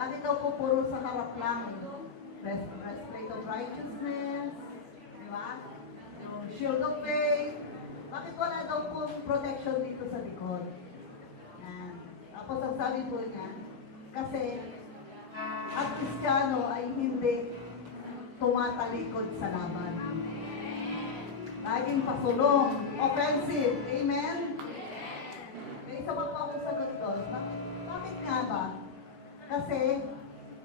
Bakit daw po puro sa harap lang? Breastplate of righteousness, di ba? Yung shield of faith. Bakit wala daw pong protection dito sa likod? Yan. Tapos ang sabi po niya, kasi ang Kristiyano ay hindi tumatalikod sa laban. Laging pasulong, offensive. Amen? May isa pa akong sagot doon. Bakit nga ba? Kasi,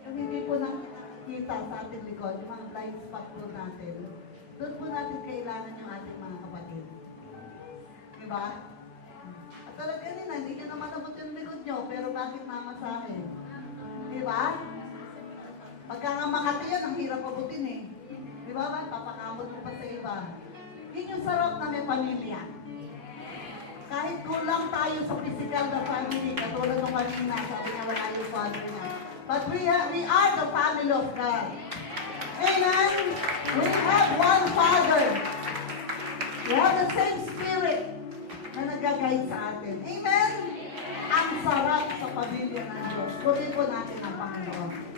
yung hindi po nakikita sa ating likod, yung mga blind spot po natin, doon po natin kailangan yung ating mga kapatid. Diba? At talaga kanina, hindi nyo naman nabot yung likod nyo, pero bakit mamasahe? Diba? Pagka nga makati yan, ang hirap abutin eh. Diba ba? Papakamot mo pa sa iba. Yun yung sarap na may pamilya. Kahit kulang tayo sa physical na family, katulad ng kanina, sabi niya wala yung father niya. But we are the family of God. Amen? We have one Father. We have the same Spirit na nag-guide sa atin. Amen? Ang sarap sa pamilya ng Diyos. Kunin po natin ang Panginoon.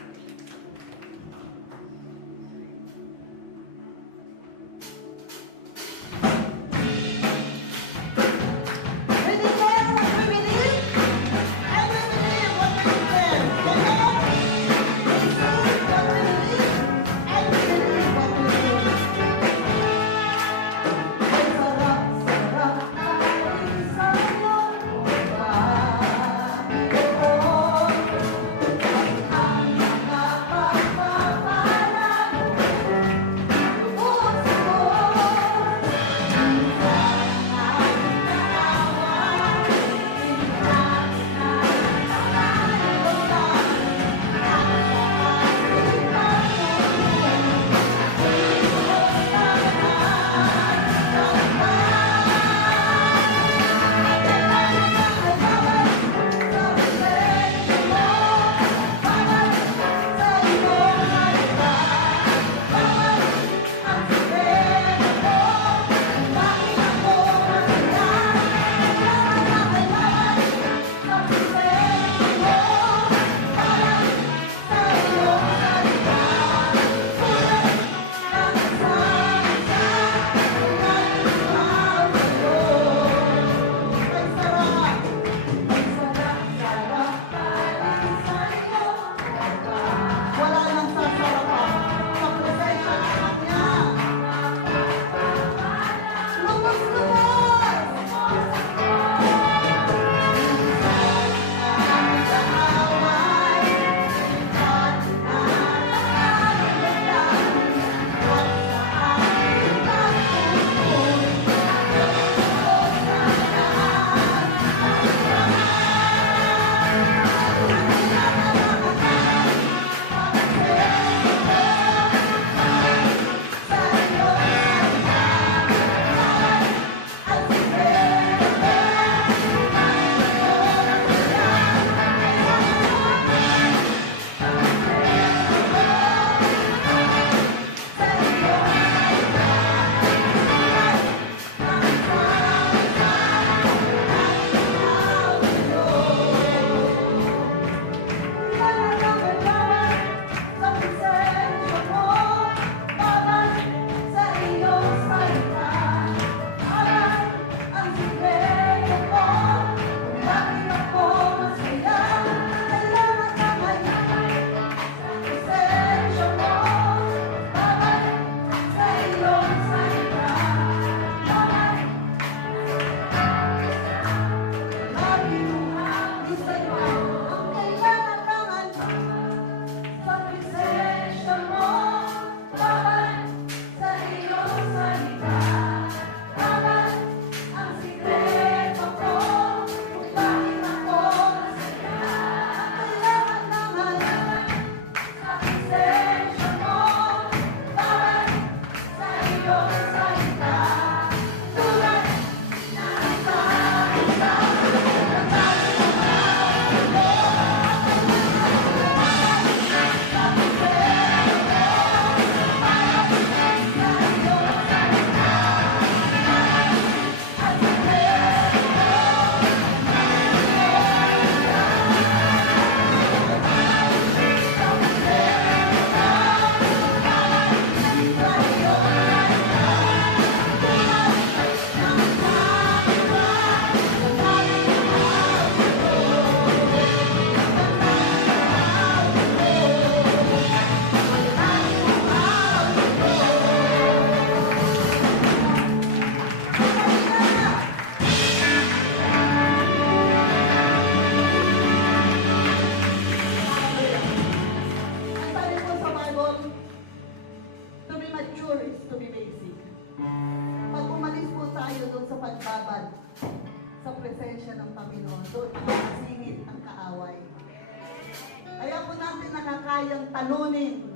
kayang talunin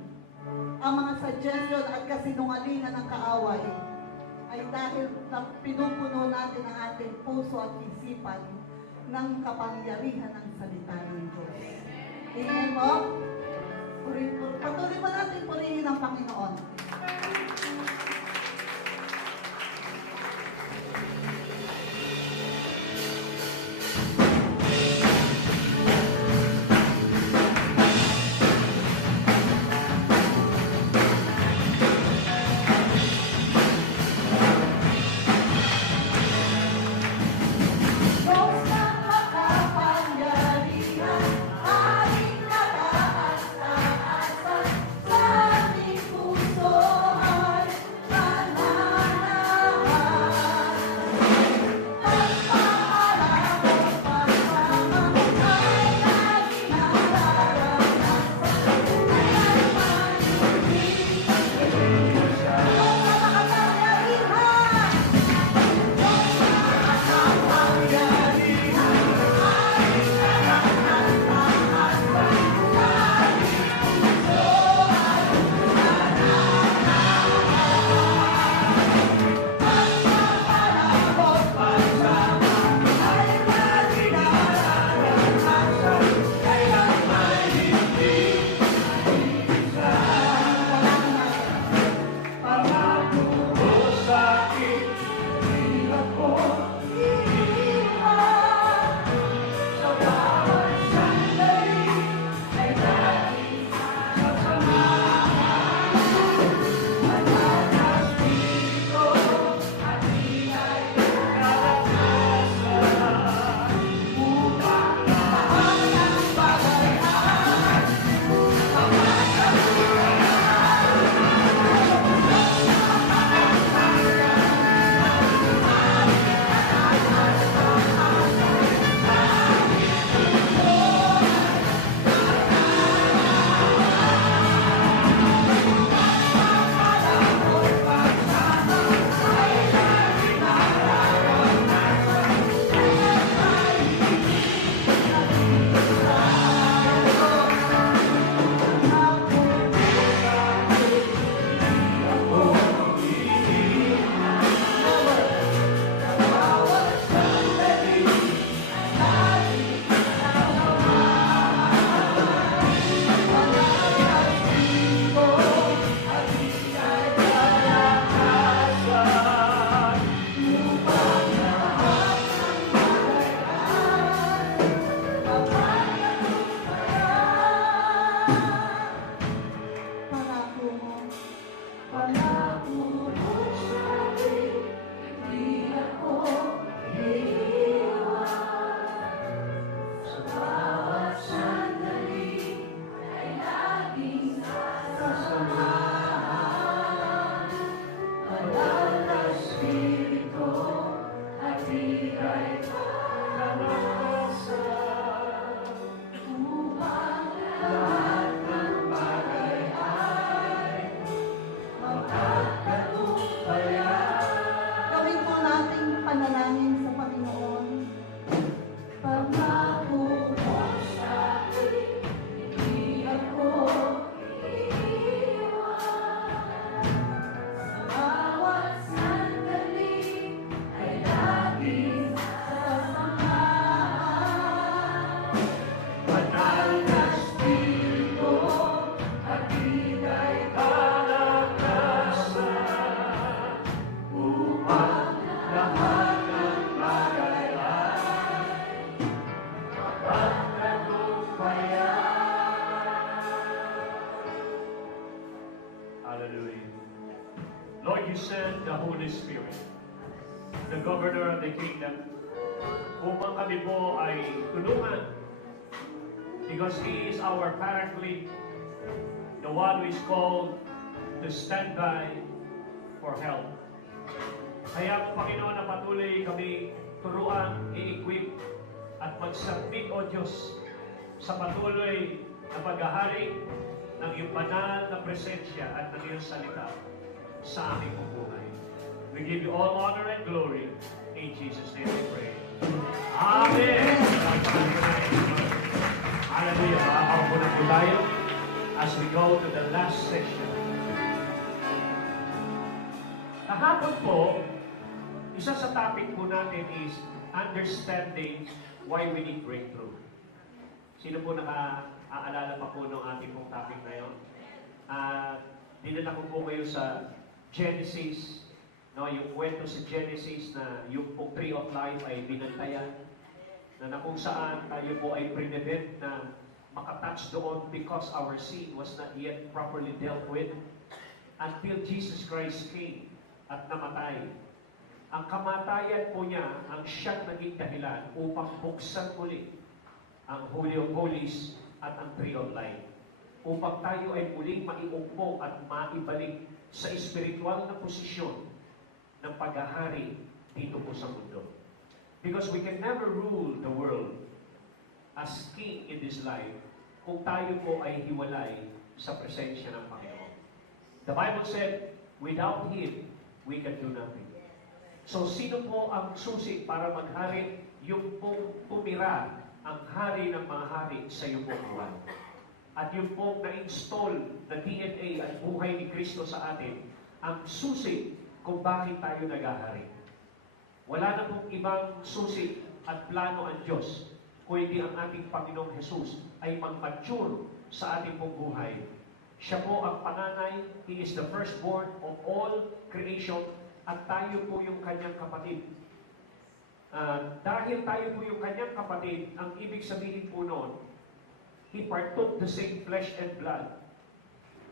ang mga suggestion at kasinungalingan ng kaaway ay dahil na pinupuno natin ang ating puso at isipan ng kapangyarihan ng salita ng Diyos. Amen mo? Patuloy pa natin purihin ang Panginoon. Lord, you send the Holy Spirit, the governor of the kingdom, upang kami po ay tulungan because He is our paraclete, the one who is called to stand by for help. Kaya po, Panginoon, na patuloy kami turuan, i-equip, at mag-submit, O Diyos, sa patuloy na paghahari ng iyong banal na presensya at ng iyong salita sa aming buhay. We give you all honor and glory. In Jesus' name we pray. Amen! Hallelujah! Makakaupo na po tayo. as we go to the last session. Kahapon po, isa sa topic po natin is understanding why we need breakthrough. Sino po nakaalala pa po ng ating pong topic na yun? Dinala ko po kayo sa Genesis, no, yung kwento sa Genesis na yung pong tree of life ay binantayan, na kung saan tayo po ay prevent na makatouch doon because our sin was not yet properly dealt with until Jesus Christ came at namatay. Ang kamatayan po niya ang siyang naging dahilan upang buksan muli ang Holy of Holies at ang Tree of Life. Upang tayo ay muling maiupo at maibalik sa espiritual na posisyon ng paghahari dito po sa mundo. Because we can never rule the world as king in this life kung tayo po ay hiwalay sa presensya ng Panginoon. The Bible said, without Him, we can do nothing. So, sino po ang susi para maghari? Yung pong tumira ang hari ng mga hari sa iyong buhay. At yung pong na-install na DNA at buhay ni Kristo sa atin, ang susi kung bakit tayo naghahari. Wala na pong ibang susi at plano ang Diyos, kundi ang ating Panginoong Jesus ay mag-mature sa ating pong buhay. Siya po ang panganay, He is the firstborn of all creation, at tayo po yung kanyang kapatid. Dahil tayo po yung kanyang kapatid, ang ibig sabihin po noon, He partook the same flesh and blood.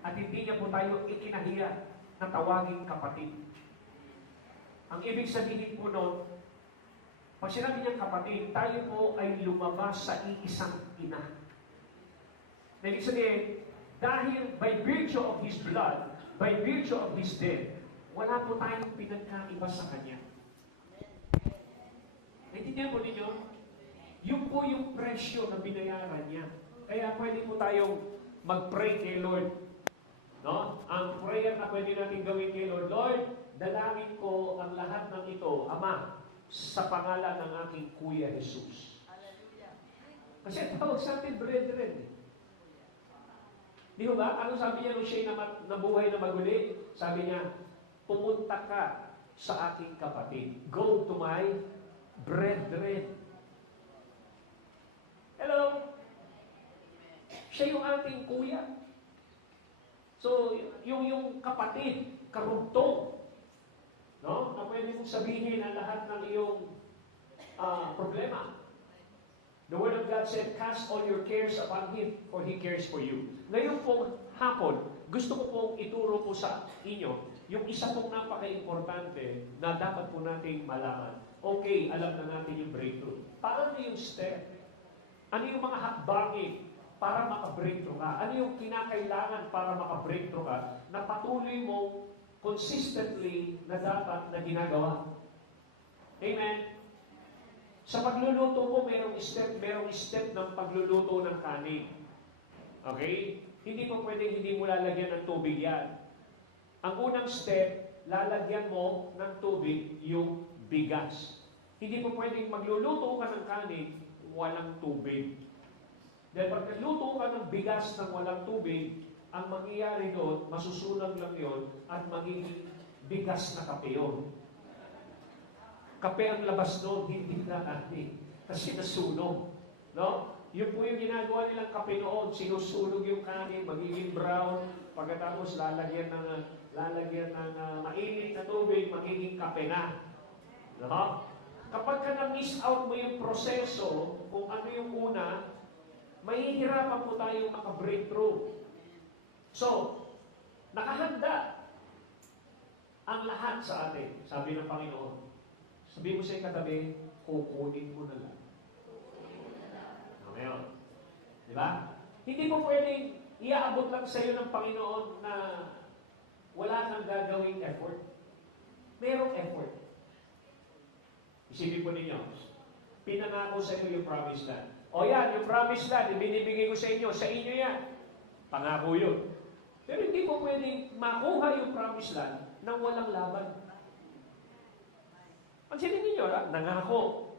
At hindi niya po tayo ikinahiya na tawaging kapatid. Ang ibig sabihin po noon, pag sinabi niyang kapatid, tayo po ay lumabas sa iisang ina. Ibig sabihin, dahil by virtue of His blood, by virtue of His death, wala po tayong pinagkaiba sa Kanya. Naintindihan po ninyo? Yun po yung presyo na binayaran niya. Kaya pwede po tayong mag-pray kay Lord. No? Ang prayer na pwede natin gawin kay Lord, Lord, dalangin ko ang lahat ng ito, Ama, sa pangalan ng aking Kuya Jesus. Kasi tawag sa atin, brethren. Di ba? Ano sabi niya nung siya nabuhay na maguli? Sabi niya, pumunta ka sa aking kapatid. Go to my brethren. Hello? Siya yung ating kuya. So, yung kapatid, karugtong, no? Na pwede mong sabihin ang lahat ng iyong problema. The Word of God said, cast all your cares upon Him, for He cares for you. Ngayon pong hapon, gusto ko pong ituro po sa inyo yung isa pong napaka-importante na dapat po nating malaman. Okay, alam na natin yung breakthrough. Paano yung step? Ano yung mga hakbangin para maka-breakthrough ka? Ano yung kinakailangan para maka-breakthrough ka na patuloy mo consistently na dapat na ginagawa? Amen? Sa pagluluto po, merong step ng pagluluto ng kanin. Okay? Hindi po pwedeng hindi mo lalagyan ng tubig yan. Ang unang step, lalagyan mo ng tubig yung bigas. Hindi po pwedeng magluluto ka ng kanin, walang tubig. Dahil pag nagluto ka ng bigas ng walang tubig, ang mangyayari doon, masusunog lang yon at magiging bigas na kape yun. Kape ang labas doon, hindi na kanin. Kasi nasunog. No? Yun po yung ginagawa nilang kape noon. Sinusunog yung kanin, magiging brown. Pagkatapos lalagyan ng mainit na tubig, magiging kape na. No? Kapag ka na-miss out mo yung proseso, kung ano yung una, mahihirapan po tayong maka-breakthrough. So, nakahanda ang lahat sa atin, sabi ng Panginoon. Sabi mo sa katabi, kukunin mo na lang. Ngayon, di ba? Hindi mo pwedeng iaabot lang sa iyo ng Panginoon na wala nang gagawing effort. Merong effort. Isipin po ninyo, pinangako sa inyo yung promised land. O yan, yung promised land, ibinibigay ko sa inyo yan. Pangako yun. Pero hindi po pwedeng makuha yung promised land nang walang laban. Pansinin ninyo, nangako.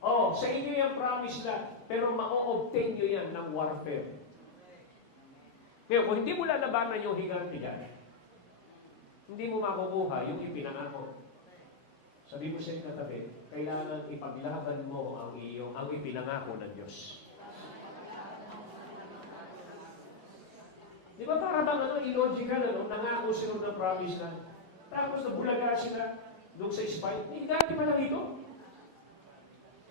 Oh, sa inyo yung promise na, pero ma-obtain nyo yan ng warfare. Ngayon, kung hindi mo lalabanan yung higante dyan, hindi mo makukuha yung ipinangako. Sabi mo sa iyong katabi, kailangan ipaglaban mo ang ipinangako ng Diyos. Di ba para bang illogical, nangako sila ng promise na, tapos nabulaga sila doon sa spine, may higante pa lang ito.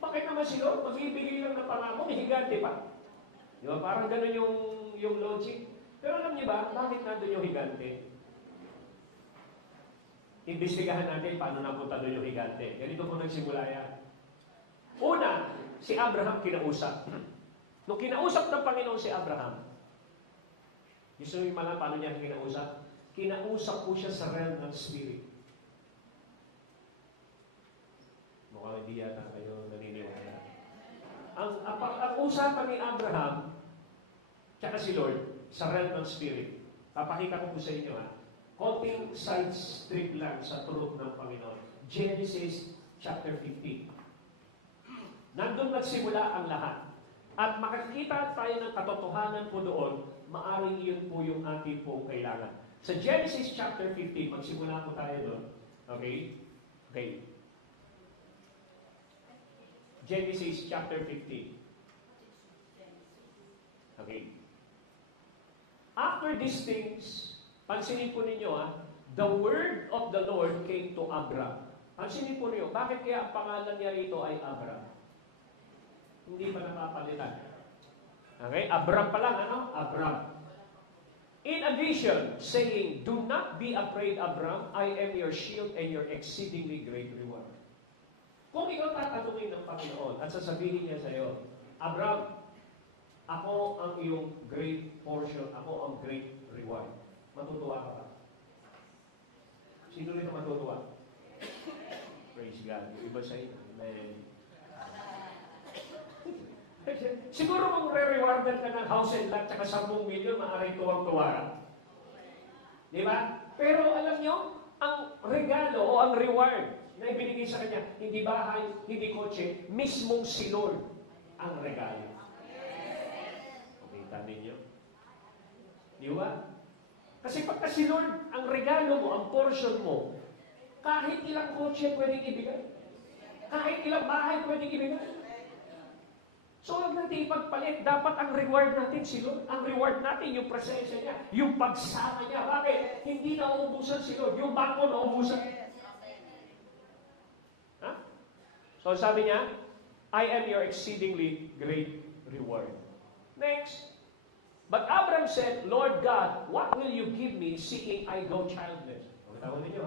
Bakit naman sila? Magbibigay lang ng pangako, may higante pa. Di ba? Parang ganun yung logic. Pero alam niyo ba, bakit nandun yung higante? Imbestigahan natin paano napunta doon yung higante. Ganito po nagsimula yan. Una, si Abraham kinausap. Nung kinausap ng Panginoon si Abraham, gusto nyo malang paano niya kinausap? Kinausap po siya sa realm ng spirit. Mukhang hindi yata kayo naniniwala. Ang usapan ni Abraham tsaka si Lord sa realm ng spirit. Papakita ko po sa inyo konting side strip lang sa truth ng Panginoon. Genesis chapter 15. Nandun nagsimula ang lahat. At makikita tayo ng katotohanan po doon, maaring yun po yung ating pong kailangan. Sa Genesis chapter 15, magsimula po tayo doon. Okay? Okay. Genesis chapter 15. Okay. After these things, pansinin po ninyo the word of the Lord came to Abram. Pansinin po ninyo, bakit kaya ang pangalan niya rito ay Abram? Hindi pa napapalitan. Okay? Abram pa lang, Abram. In a vision, saying, "Do not be afraid, Abram. I am your shield and your exceedingly great reward." Kung ikaw tatanungin ng Panginoon at sasabihin niya sa iyo, Abram, ako ang iyong great portion, ako ang great reward. Matutuwa ka ba? Sino rin ang matutuwa? Praise God. Yung iba sa inyo, amen. Siguro kung re-rewardan ka ng house and lot tsaka 10 milyon, maaaring tuwang-tuwa ka. Di ba? Pero alam nyo, ang regalo o ang reward na ibinigay sa kanya, hindi bahay, hindi kotse, mismong si Lord ang regalo. Kumita ninyo? Di ba? Kasi pagka si Lord ang regalo mo, ang portion mo, kahit ilang kotse pwedeng ibigay. Kahit ilang bahay pwedeng ibigay. So, huwag natin ipagpalit. Dapat ang reward natin si Lord. Ang reward natin, yung presensya niya, yung pagsama niya. Bakit? Hindi nauubusan si Lord. Yung bangko nauubusan. So, sabi niya, I am your exceedingly great reward. Next. But Abram said, Lord God, what will you give me seeing I go childless? Tawag ninyo,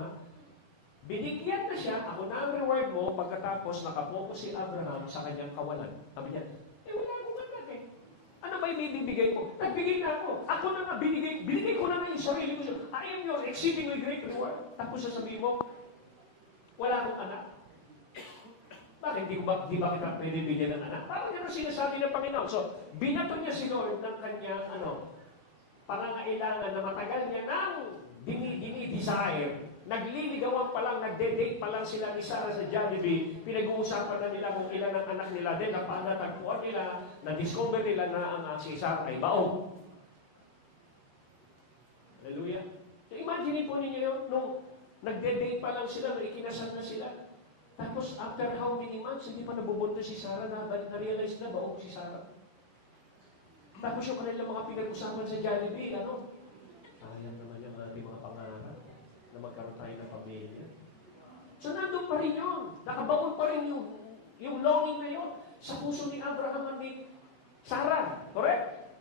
binigyan na siya, ako na ang reward mo, pagkatapos nakapokus si Abraham sa kanyang kawalan. Sabi niya, wala akong anak Ano ba yung bibigay ko? Nagbigay na ako. Ako na nga, binigay ko na yung sarili ko. I am your exceedingly great reward. Tapos sasabihin mo, wala akong anak. Bakit? Di ba kita pwede bigyan ng anak? Parang yan ang sinasabi ng Panginoon. So, binato niya si Lord ng kanyang pangangailangan na matagal niya ng dini-desire. Nagliligawan pa lang, nagde-date pa lang sila ni Sarah sa Jollibee. Pinag-uusapan na nila kung ilan ang anak nila. Then, napanatagpuan nila, na-discover nila na ang si Sarah ay baong. Hallelujah. So, imagine po ninyo yun, nung nagde-date pa lang sila, ikinasal na sila. Tapos, after how many months, hindi pa nabubunto si Sarah, na-realize na baong si Sarah. Tapos yung kanilang mga pinag-usapan sa Jollibee, ayan naman yung ating mga pangarap na magkaroon tayo ng pamilya. So, nandun pa rin yun. Nakabaon pa rin yung longing na yun sa puso ni Abraham at ni Sarah. Correct?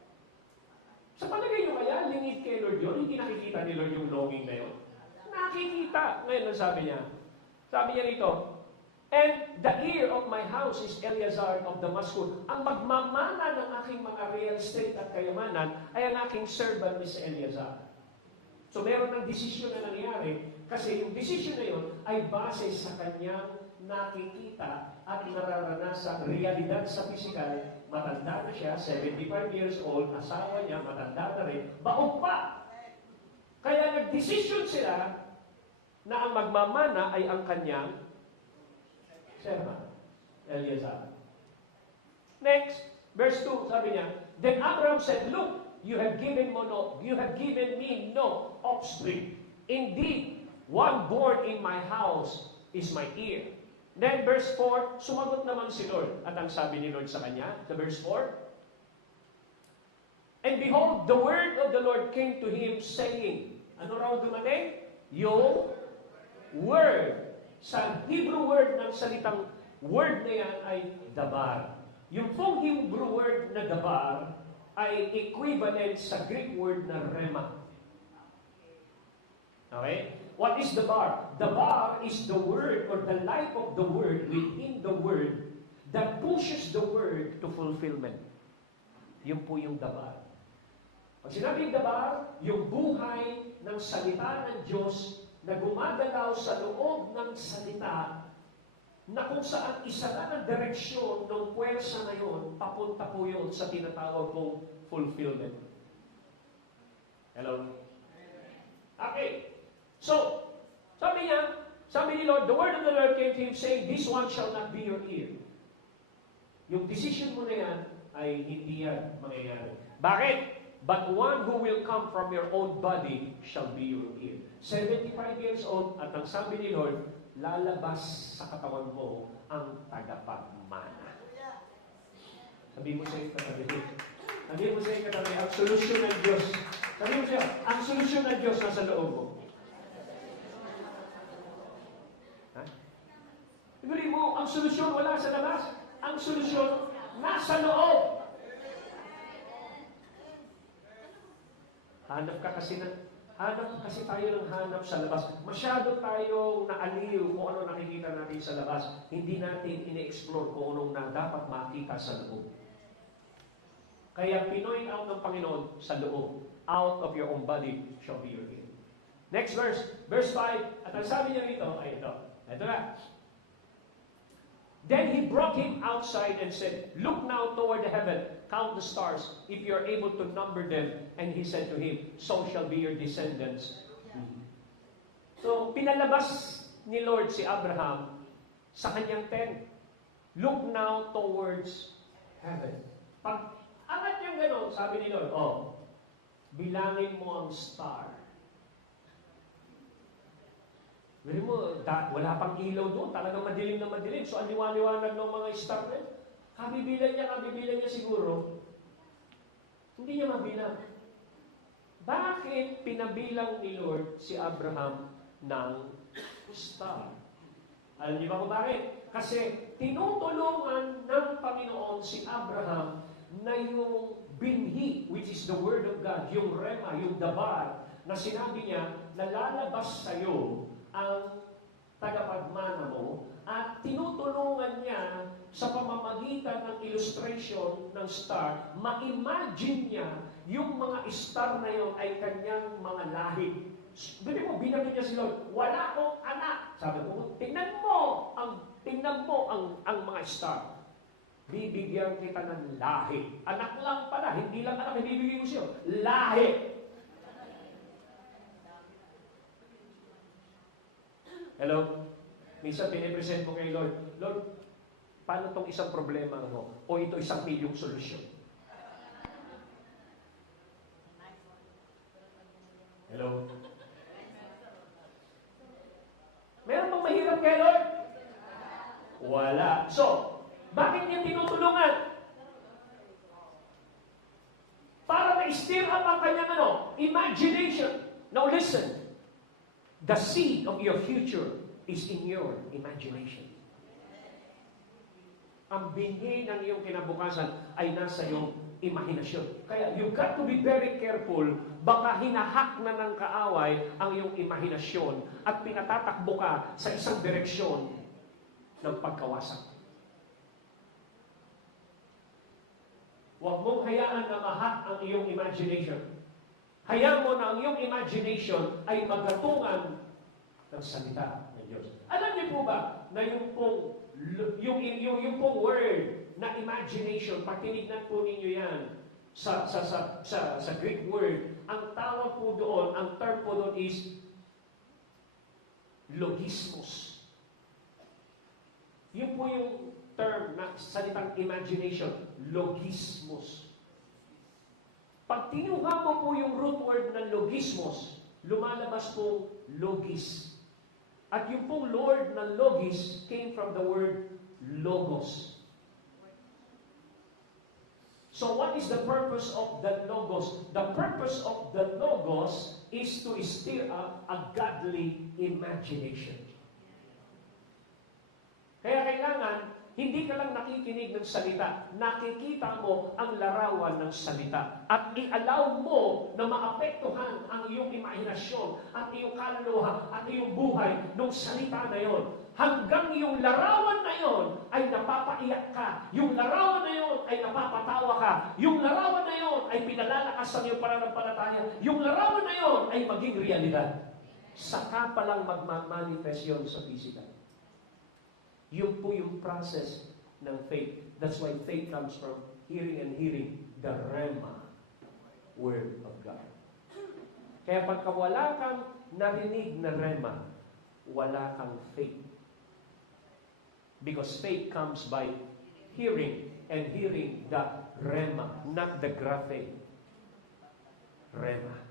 Sa palagay nyo kaya, lingid kay Lord yun, hindi nakikita ni Lord yung longing na yun? Nakikita. Ngayon, sabi niya? Sabi niya rito, and the heir of my house is Eleazar of Damascus. Ang magmamana ng aking mga real estate at kayamanan ay ang aking servant ni si Eleazar. So meron ng desisyon na nangyari kasi yung desisyon na yun ay base sa kanyang nakikita at nararanasang realidad sa physical. Matanda na siya, 75 years old, asawa niya, matanda na rin, baog pa. Kaya nag-desisyon sila na ang magmamana ay ang kanyang servant, Eleazar. Next, verse 2, sabi niya, then Abraham said, look, you have given me no offspring. Indeed, one born in my house is my heir. Then verse 4, sumagot naman si Lord. At ang sabi ni Lord sa kanya, sa verse 4, and behold, the word of the Lord came to him saying, ano raw dumating? Yung word. Sa Hebrew word ng salitang word na yan ay dabar. Yung pong Hebrew word na dabar ay equivalent sa Greek word na rema. Okay? What is dabar? Dabar is the word or the life of the word within the word that pushes the word to fulfillment. Yun po yung dabar. Pag sinabing dabar, yung buhay ng salita ng Diyos na gumagalaw sa loob ng salita na kung saan isa na ng direksyon ng puwersa na yun, papunta po yun sa tinatawag kong fulfillment. Hello? Okay. So, sabi ni Lord, the word of the Lord came to him saying, this one shall not be your ear. Yung decision mo na yan ay hindi yan mangyayari. Bakit? But one who will come from your own body shall be your ear. 75 years old, at ang sabi ni Lord, lalabas sa katawan mo ang tagapagmana. Sabi mo sa iyo katabi. Sabi mo sa iyo katabi, ang solusyon ng Diyos. Sabi mo siya, ang solusyon ng Diyos nasa loob mo. Ha? Sabi mo, ang solusyon wala sa labas. Ang solusyon nasa loob. Hanap kasi tayo ng hanap sa labas. Masyado tayong naaliw kung ano nakikita natin sa labas. Hindi natin ine-explore kung anong na dapat makita sa loob. Kaya pinoint out ng Panginoon sa loob. Out of your own body shall be your ear. Next verse, verse 5. At ang sabi niya rito, ay ito. Ito na. Then he brought him outside and said, look now toward the heaven, count the stars, if you are able to number them. And he said to him, so shall be your descendants. So, pinalabas ni Lord si Abraham sa kanyang tent. Look now towards heaven. Pag angat niyang gano'n, sabi ni Lord, bilangin mo ang star. Bili mo, wala pang ilaw doon. Talagang madilim na madilim. So, ang liwanag ng mga star na yun. Kabibilan niya siguro. Hindi niya mabilang. Bakit pinabilang ni Lord si Abraham ng star? Alam niyo ba kung bakit? Kasi tinutulungan ng Panginoon si Abraham na yung binhi, which is the Word of God, yung rema, yung dabar, na sinabi niya, na lalabas sa'yo ang tagapagmana mo, at tinutulungan niya sa pamamagitan ng illustration ng star, ma-imagine niya yung mga star na yon ay kanyang mga lahi. Bili mo, binagin niya si Lord, wala akong anak. Sabi ko, tingnan mo ang mga star. Bibigyan kita ng lahi. Anak lang pala, hindi lang anak, ibibigay mo siya. Lahi. Hello? Minsan pinipresent mo kay Lord, Lord, paano itong isang problema mo? O ito isang milyong solusyon? Hello? Meron bang mahirap kay Lord? Wala. So, bakit niya tinutulungan? Para ma-stir up ang kanyang imagination. Now listen. The seed of your future is in your imagination. Ang binhi ng iyong kinabukasan ay nasa iyong imahinasyon. Kaya you've got to be very careful. Baka hinahak na ng kaaway ang iyong imahinasyon at pinatatakbo ka sa isang direksyon ng pagkawasak. Huwag mong hayaan na mahak ang iyong imagination. Hayaan mo na ang iyong imagination ay magatungan ng salita ng Diyos. Alam niyo po ba na yung pong word na imagination, pag tinignan po ninyo yan sa Greek word, ang tawag po doon, ang term po doon is logismos. Yun po yung term na salitang imagination, logismos. Pag tinuha mo po yung root word ng logismos, lumalabas po logis. At yung pong Lord ng logis came from the word logos. So what is the purpose of the logos? The purpose of the logos is to stir up a godly imagination. Kaya kailangan, hindi ka lang nakikinig ng salita, nakikita mo ang larawan ng salita. At i-allow mo na maapektuhan ang iyong imahinasyon at iyong kaluluha at iyong buhay ng salita na yon. Hanggang yung larawan na yon ay napapaiyak ka. Yung larawan na yon ay napapatawa ka. Yung larawan na yon ay pinalalakas ang iyong pananampalataya. Yung larawan na yon ay maging realidad. Saka palang magmamanifest yon sa physical. Yun po yung process ng faith. That's why faith comes from hearing and hearing the Rhema Word of God. Kaya pagka wala kang narinig na Rhema, wala kang faith. Because faith comes by hearing and hearing the Rhema, not the graphe. Rhema.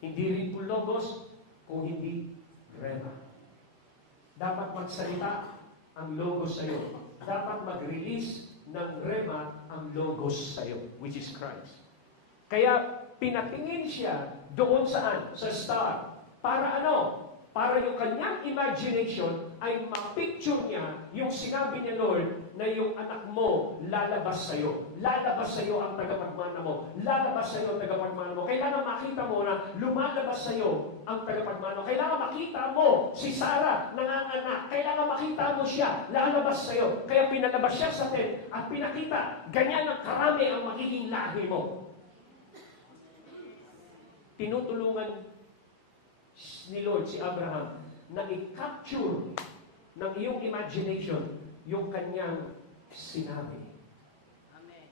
Hindi rin po logos kung hindi Rhema. Dapat magsalita ang logos sa iyo. Dapat mag-release ng Rhema ang logos sa iyo, which is Christ. Kaya pinatingin siya doon saan? Sa star. Para ano? Para yung kanyang imagination ay ma-picture niya yung sinabi niya, Lord, na yung anak mo lalabas sa iyo. Lalabas sa iyo ang tagapagmana mo. Lalabas sa iyo ang tagapagmana mo. Kailangan makita mo na lumalabas sa iyo ang tagapagmana mo. Kailangan makita mo si Sarah nanganganak. Kailangan makita mo siya lalabas sa iyo. Kaya pinalabas siya sa tent at pinakita, ganyan ang karami ang magiging lahi mo. Tinutulungan ni Lord si Abraham na i-capture ng iyong imagination yung kanyang sinabi. Amen.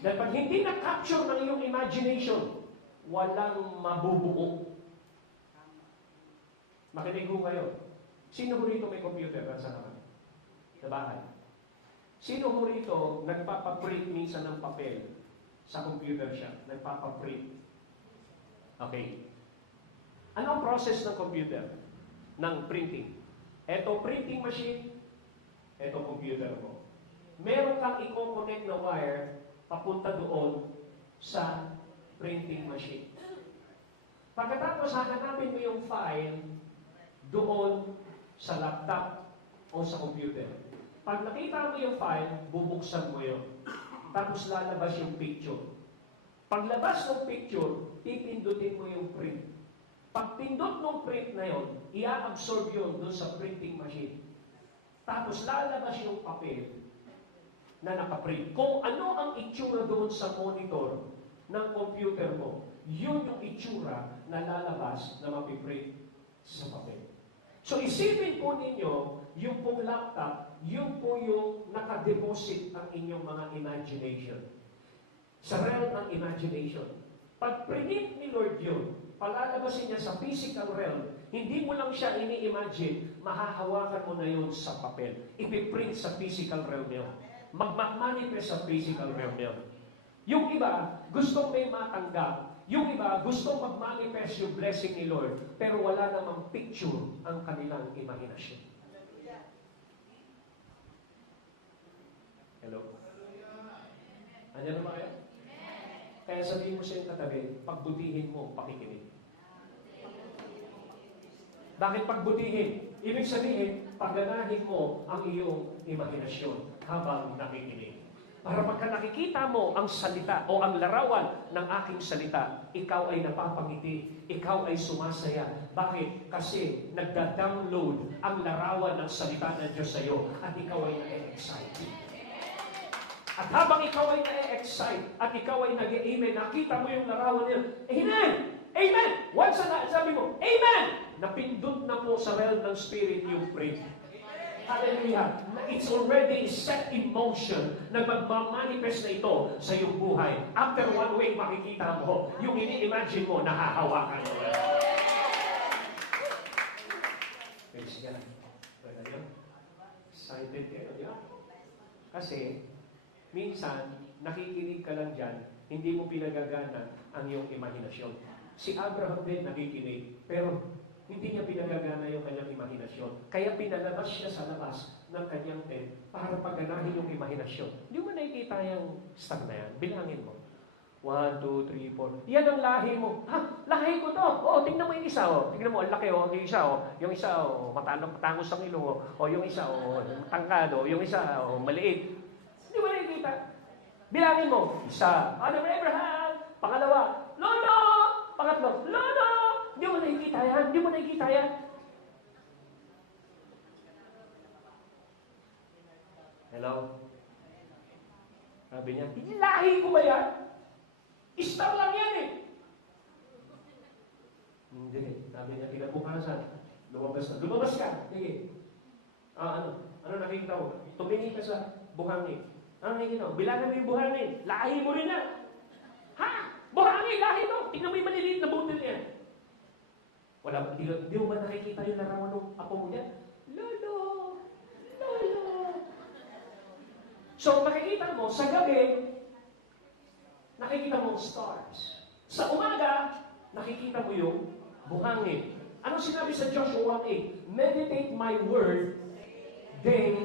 Dahil pag hindi na-capture ng iyong imagination, walang mabubuo. Makinig ko kayo. Sino ho rito may computer? Nasa naman? Sa bahay. Sino ho rito nagpapaprint minsan ng papel sa computer siya? Nagpapaprint. Okay. Ano ang process ng computer? Ng printing. Ito printing machine, ito computer mo. Meron kang i-connect na wire papunta doon sa printing machine. Pagkatapos hahanapin mo yung file doon sa laptop o sa computer. Pag nakita mo yung file, bubuksan mo yun. Tapos lalabas yung picture. Paglabas ng picture, pipindutin mo yung print. Pag pindot ng print na yon, i-absorb yun doon sa printing machine. Tapos lalabas yung papel na nakaprint. Kung ano ang itsura doon sa monitor ng computer mo, yun yung itsura na lalabas na mapiprint sa papel. So isipin po ninyo, yung pong laptop, yun po yung nakadeposit ang inyong mga imagination. Sa realm ng imagination. Pag print ni Lord yun, palalabasin niya sa physical realm, hindi mo lang siya ini-imagine, mahahawakan mo na yun sa papel. Ipiprint sa physical realm yun. Magmamanifest sa physical realm yun. Yung iba, gustong may matanggap. Yung iba, gustong magmanifest yung blessing ni Lord, pero wala namang picture ang kanilang imahinasyon. Hello? Andiyan naman kayo? Kaya sabihin mo sa iyong katabi, pagbutihin mo, pakikinig. Bakit pagbutihin? Ibig sabihin, pagganahin mo ang iyong imahinasyon habang nakikinig. Para pagka nakikita mo ang salita o ang larawan ng aking salita, ikaw ay napapangiti, ikaw ay sumasaya. Bakit? Kasi nagda-download ang larawan ng salita ng Diyos sa iyo at ikaw ay na-excite. At habang ikaw ay na-excite at ikaw ay nag-amen, nakita mo yung larawan niya, Amen! Amen! Once sabi mo, Amen! Napindot na po sa realm ng Spirit yung print. Hallelujah! It's already set in motion na magmamanifest na ito sa iyong buhay. After 1 week, makikita mo, yung ini-imagine mo, nahahawakan mo. Praise God. Pwede nyo? Excited kayo, di ba? Kasi, minsan, nakikinig ka lang dyan, hindi mo pinagagana ang iyong imahinasyon. Si Abraham din nakikinig, pero hindi niya pinagagana yung kanyang imahinasyon. Kaya pinalabas siya sa labas ng kanyang tent para paganahin yung imahinasyon. Hindi mo nakikita yung stag na yan. Bilangin mo. 1, 2, 3, 4. Yan ang lahi mo. Ha? Lahi ko to. Oo, tingnan mo yung isa. Oh. Tingnan mo, ang laki. Oh. Yung isa, oh. Yung isa, oh. Matangos ang ilong. Oh. O yung isa, oh. Tangkado. Yung isa, oh. Maliit. Hindi mo nakikita. Bilangin mo. Isa. Ano ba, Abraham? Pangalawa. Lolo! Pangatlo. Lolo! Hindi mo nakikita yan. Hindi mo nakikita yan. Hello? Sabi niya, lahi ko ba yan? Star lang yan eh. Hindi. Sabi niya, kinabukasan. Lumabas ka. Lumabas ka. Sige. Ano? Ano nakikita mo? Tumingin ka sa buhangin. Ano nakikita mo? Bilangan mo yung buhangin. Lahi mo rin yan. Ha? Buhangin, lahi to. Tingnan mo yung maliliit na butil yan. Wala, di mo ba nakikita yung larawan ng apo mo niya? Lolo! Lolo! So, makikita mo, sa gabi, nakikita mo stars. Sa umaga, nakikita mo yung buhangin. Ano sinabi sa Joshua 1:8? Meditate my word day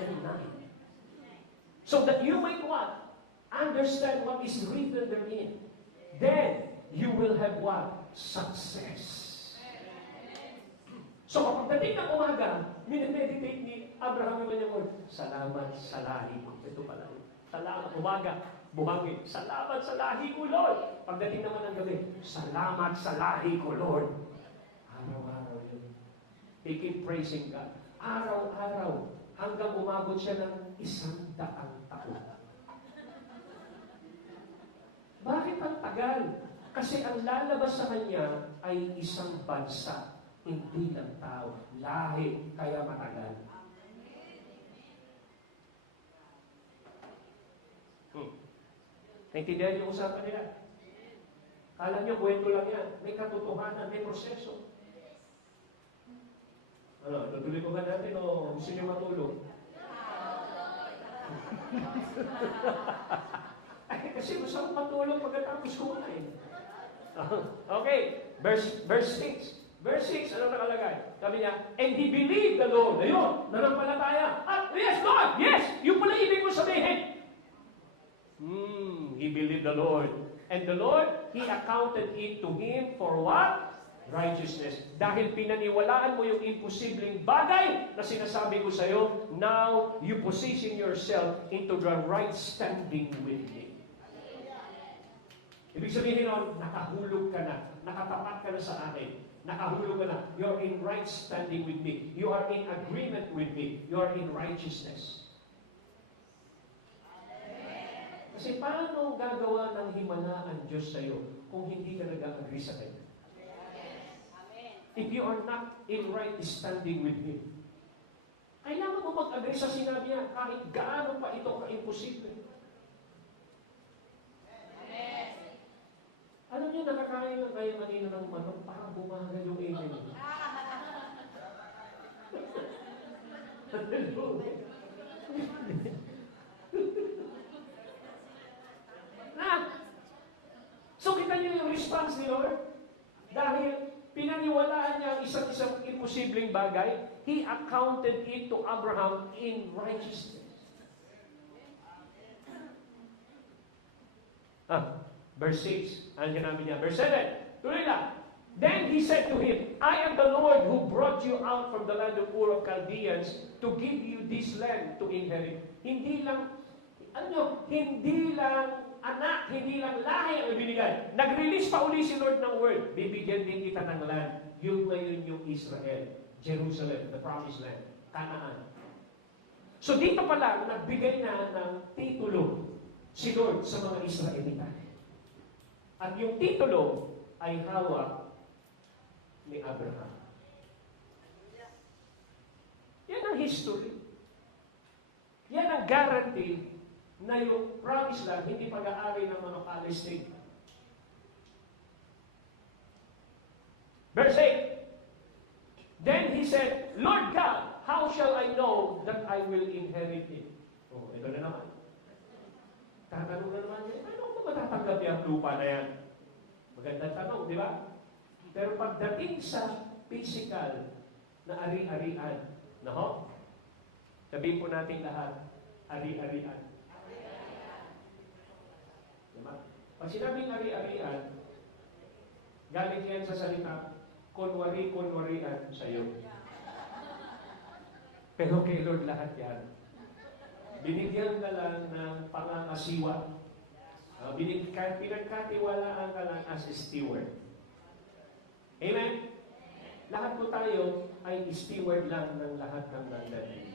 and night. So that you might what? Understand what is written therein. Then, you will have what? Success. So, kapag dating ng umaga, minimeditate ni Abraham yung kanyang word. Salamat sa lahi ko. Ito pala. Salamat. Umaga, buhangin. Salamat sa lahi ko, Lord. Pagdating naman ng gabi, salamat sa lahi ko, Lord. Araw-araw yun. He keep praising God. Araw-araw. Hanggang umabot siya ng 100 taon. Bakit ang tagal? Kasi ang lalabas sa kanya ay isang bansa. Hindi lang tao. Lahi. Kaya matagal. Naintindihan niyo usapan nila? Kala niyo, kwento lang yan. May katotohanan, may proseso. Ano, tutuloy ko ba natin o gusto niyo matulog? Ay, kasi gusto akong matulog pagkatapos kumain. Okay, verse 6. Verse 6, ano nakalagay? Sabi niya, and he believed the Lord. Ayun, nanampalataya. Yes, Lord! Yes! Yung pala ibig mo sabihin. He believed the Lord. And the Lord, He accounted it to him for what? Righteousness. Dahil pinaniwalaan mo yung imposibleng bagay na sinasabi ko sa iyo, now you position yourself into the right standing with me. Ibig sabihin nun, nakahulog ka na, nakatapat ka na sa akin, nakahulog ka na, you're in right standing with me, you are in agreement with me, you are in righteousness. Kasi paano gagawa ng himala ang Diyos sa iyo kung hindi ka nag-agree sa Kanya? If you are not in right standing with Him, kailangan mo mag-agree sa sinabi niya kahit gaano pa ito ka-imposible. Alam niyo, nakakain lang kayo kanina ng manok, parang bumagal yung amen. So kita niyo yung response ni Lord? Dahil pinaniwalaan niya ang isang imposibleng bagay, He accounted it to Abraham in righteousness. Verse 6, ano namin niya? Verse 7, tuloy lang. Then he said to him, I am the Lord who brought you out from the land of Ur of Chaldeans to give you this land to inherit. Hindi lang anak, hindi lang lahi ang ibinigay. Nag-release pa uli si Lord ng word. Bibigyan din kita ng land. Yung ngayon yung Israel, Jerusalem, the promised land, Canaan. So dito pa lang, nagbigay na ng titulo si Lord sa mga Israelita. At yung titulo ay hawak ni Abraham. Yan ang history. Yan ang guarantee na yung promised land hindi pag-aari ng mga Palestine. Verse 8. Then he said, Lord God, how shall I know that I will inherit it? Oh, ito na naman. Tatanong na naman niya, ano kung matatanggap yung lupa na yan? Magandang tanong, di ba? Pero pagdating sa physical na ari-arian, no? Sabihin po natin lahat, ari-arian. Diba? Pag sinabing ari-arian, galing yan sa salita, kunwari-kunwarian sa iyo. Pero kay Lord lahat yan. Binigyan ka lang ng pangangasiwa. Pinagkatiwalaan ka lang as a steward. Amen? Lahat po tayo ay steward lang ng lahat ng nandali.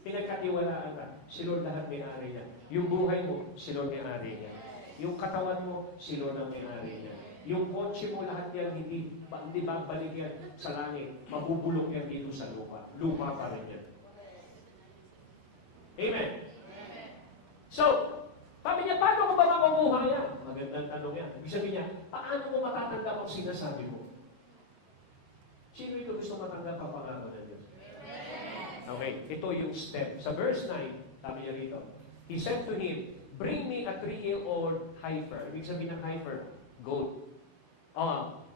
Pinagkatiwalaan ka. Si Lord lahat may-ari niya. Yung buhay mo, si Lord may-ari niya. Yung katawan mo, si Lord ang may-ari niya. Yung kotse mo, lahat yan, hindi babalik yan sa langit. Mabubulok yan dito sa lupa. Lupa pa rin yan. Amen? So, sabi niya, paano ko ba makukuha yan? Magandang tanong yan. Ibig sabihin niya, paano mo matatanggap ang sinasabi mo? Sino ito gusto matanggap ang pangako ng Diyos? Okay, ito yung step. Sa verse 9, sabi niya rito, He said to him, bring me a 3-year-old heifer. Ibig sabihin ng heifer, goat.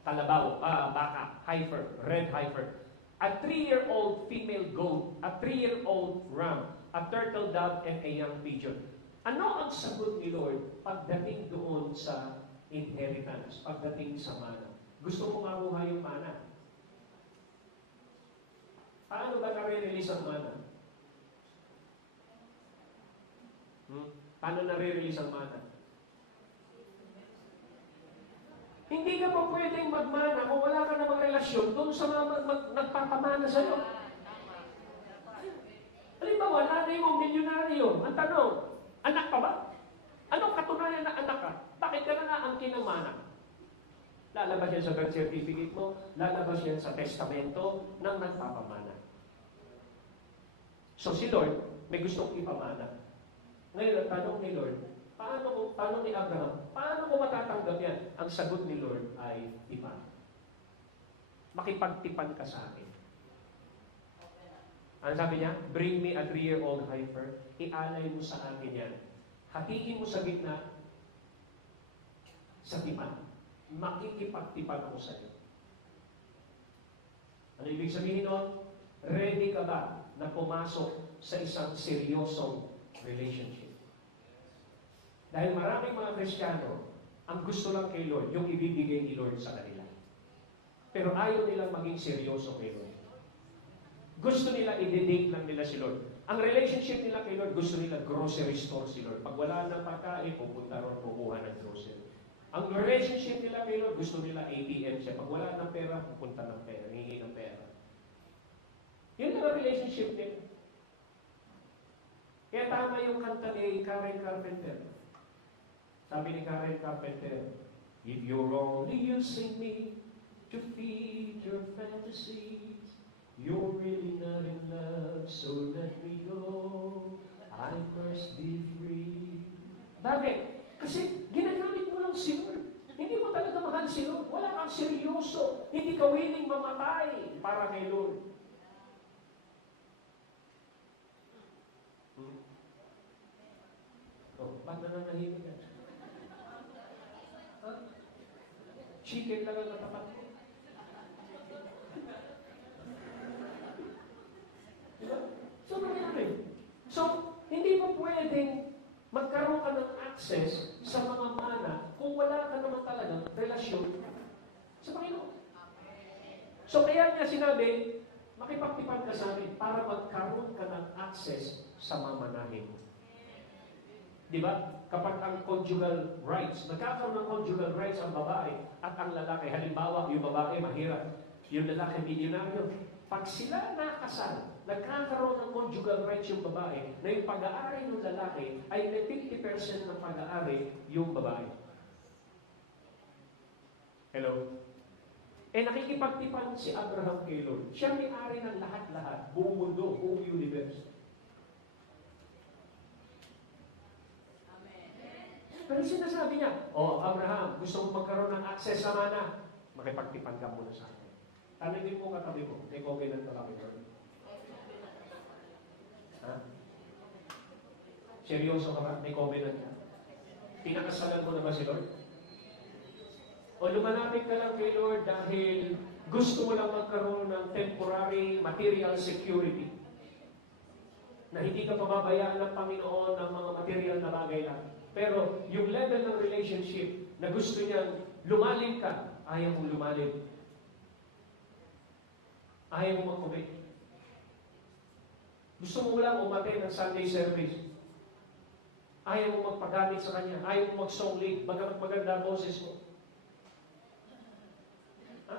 Kalabaw, baka, heifer, red heifer. A 3-year-old female goat, a 3-year-old ram, a turtle dove, and a young pigeon. Ano ang sagot ni Lord pagdating doon sa inheritance, pagdating sa mana? Gusto mo makuha yung mana? Paano ba nare-release ang mana? Paano nare-release ang mana? Hindi ka pa pwedeng magmana kung wala ka namang relasyon doon sa mga nagpapamana sa'yo. Halimbawa, nanay mo, milyonaryo. Ang tanong, anak ka ba? Anong katunayan na anak ka? Bakit ka na naangkin ng mana? Lalabas yan sa birth certificate mo, lalabas yan sa testamento ng nagpapamana. So si Lord, may gustong ipamana. Ngayon, ang tanong ni Lord, paano ni Abraham, paano ko matatanggap yan? Ang sagot ni Lord ay tipan. Makipagtipan ka sa akin. Ano sabi niya? Bring me a 3-year-old heifer. Ialay mo sa akin yan. Hatiin mo sa gitna sa tipan. Makikipagtipan ako sa iyo. Ano ibig sabihin nun? Ready ka ba na pumasok sa isang seryosong relationship? Dahil maraming mga Kristiyano, ang gusto lang kay Lord, yung ibibigay ni Lord sa kanila. Pero ayaw nilang maging seryoso kay Lord. Gusto nila, i-date lang nila si Lord. Ang relationship nila kay Lord, gusto nila grocery store si Lord. Pag wala ng pagkain, pupunta ron, kukuha ng grocery. Ang relationship nila kay Lord, gusto nila ATM siya. Pag wala ng pera, pupunta ng pera, hingi ng pera. Yun ang relationship nila. Kaya tama yung kanta ni Karen Carpenter. Sabi ni Karen Carpenter, if you're only using me to feed your fantasies, you're really not in love, so let me go. I must be free. Bakit? Kasi ginagamit mo lang si Lord. Hindi mo talaga mahal si Lord. Wala kang seryoso. Hindi ka willing mamatay para kay Lord. Oh, ba't nananahimik ka? Huh? Chicken lang ang katapat mo. Diba? So, nangyari. So, hindi mo pwedeng magkaroon ka ng access sa mga mana kung wala ka naman talagang relasyon sa Panginoon. So, kaya niya sinabi, makipagtipan ka sa amin para magkaroon ka ng access sa mamanahin mo. Diba? Kapag ang conjugal rights, nagkakaroon ng conjugal rights ang babae at ang lalaki. Halimbawa, yung babae mahirap, yung lalaki milyonaryo. Pag sila nakasal, nagkakaroon ng conjugal rights yung babae na yung pag-aari ng lalaki ay may 50% ng pag-aari yung babae. Hello? Eh nakikipagtipan si Abraham kay Lord. Siya may-ari ng lahat-lahat, buong mundo, buong universe. Pero sinasabi niya, Abraham, gusto mo magkaroon ng access sa mana? Makipagtipan ka muna sa akin. Tanungin mo katabi mo, may okay ng katabi mo. Ha? Seryoso ka ba? May covenant ka? Pinakasalan mo na ba si Lord? O lumalapit ka lang kay Lord dahil gusto mo lang magkaroon ng temporary material security na hindi ka pababayaan ng Panginoon ng mga material na bagay lang. Pero yung level ng relationship na gusto niyang lumalim ka, ayaw mong lumalim. Ayaw mong mag-commit. Gusto mo lang umattend ng Sunday service. Ayaw mong magpagamit sa Kanya. Ayaw mong mag-song lead. Maganda ang boses mo. Ha?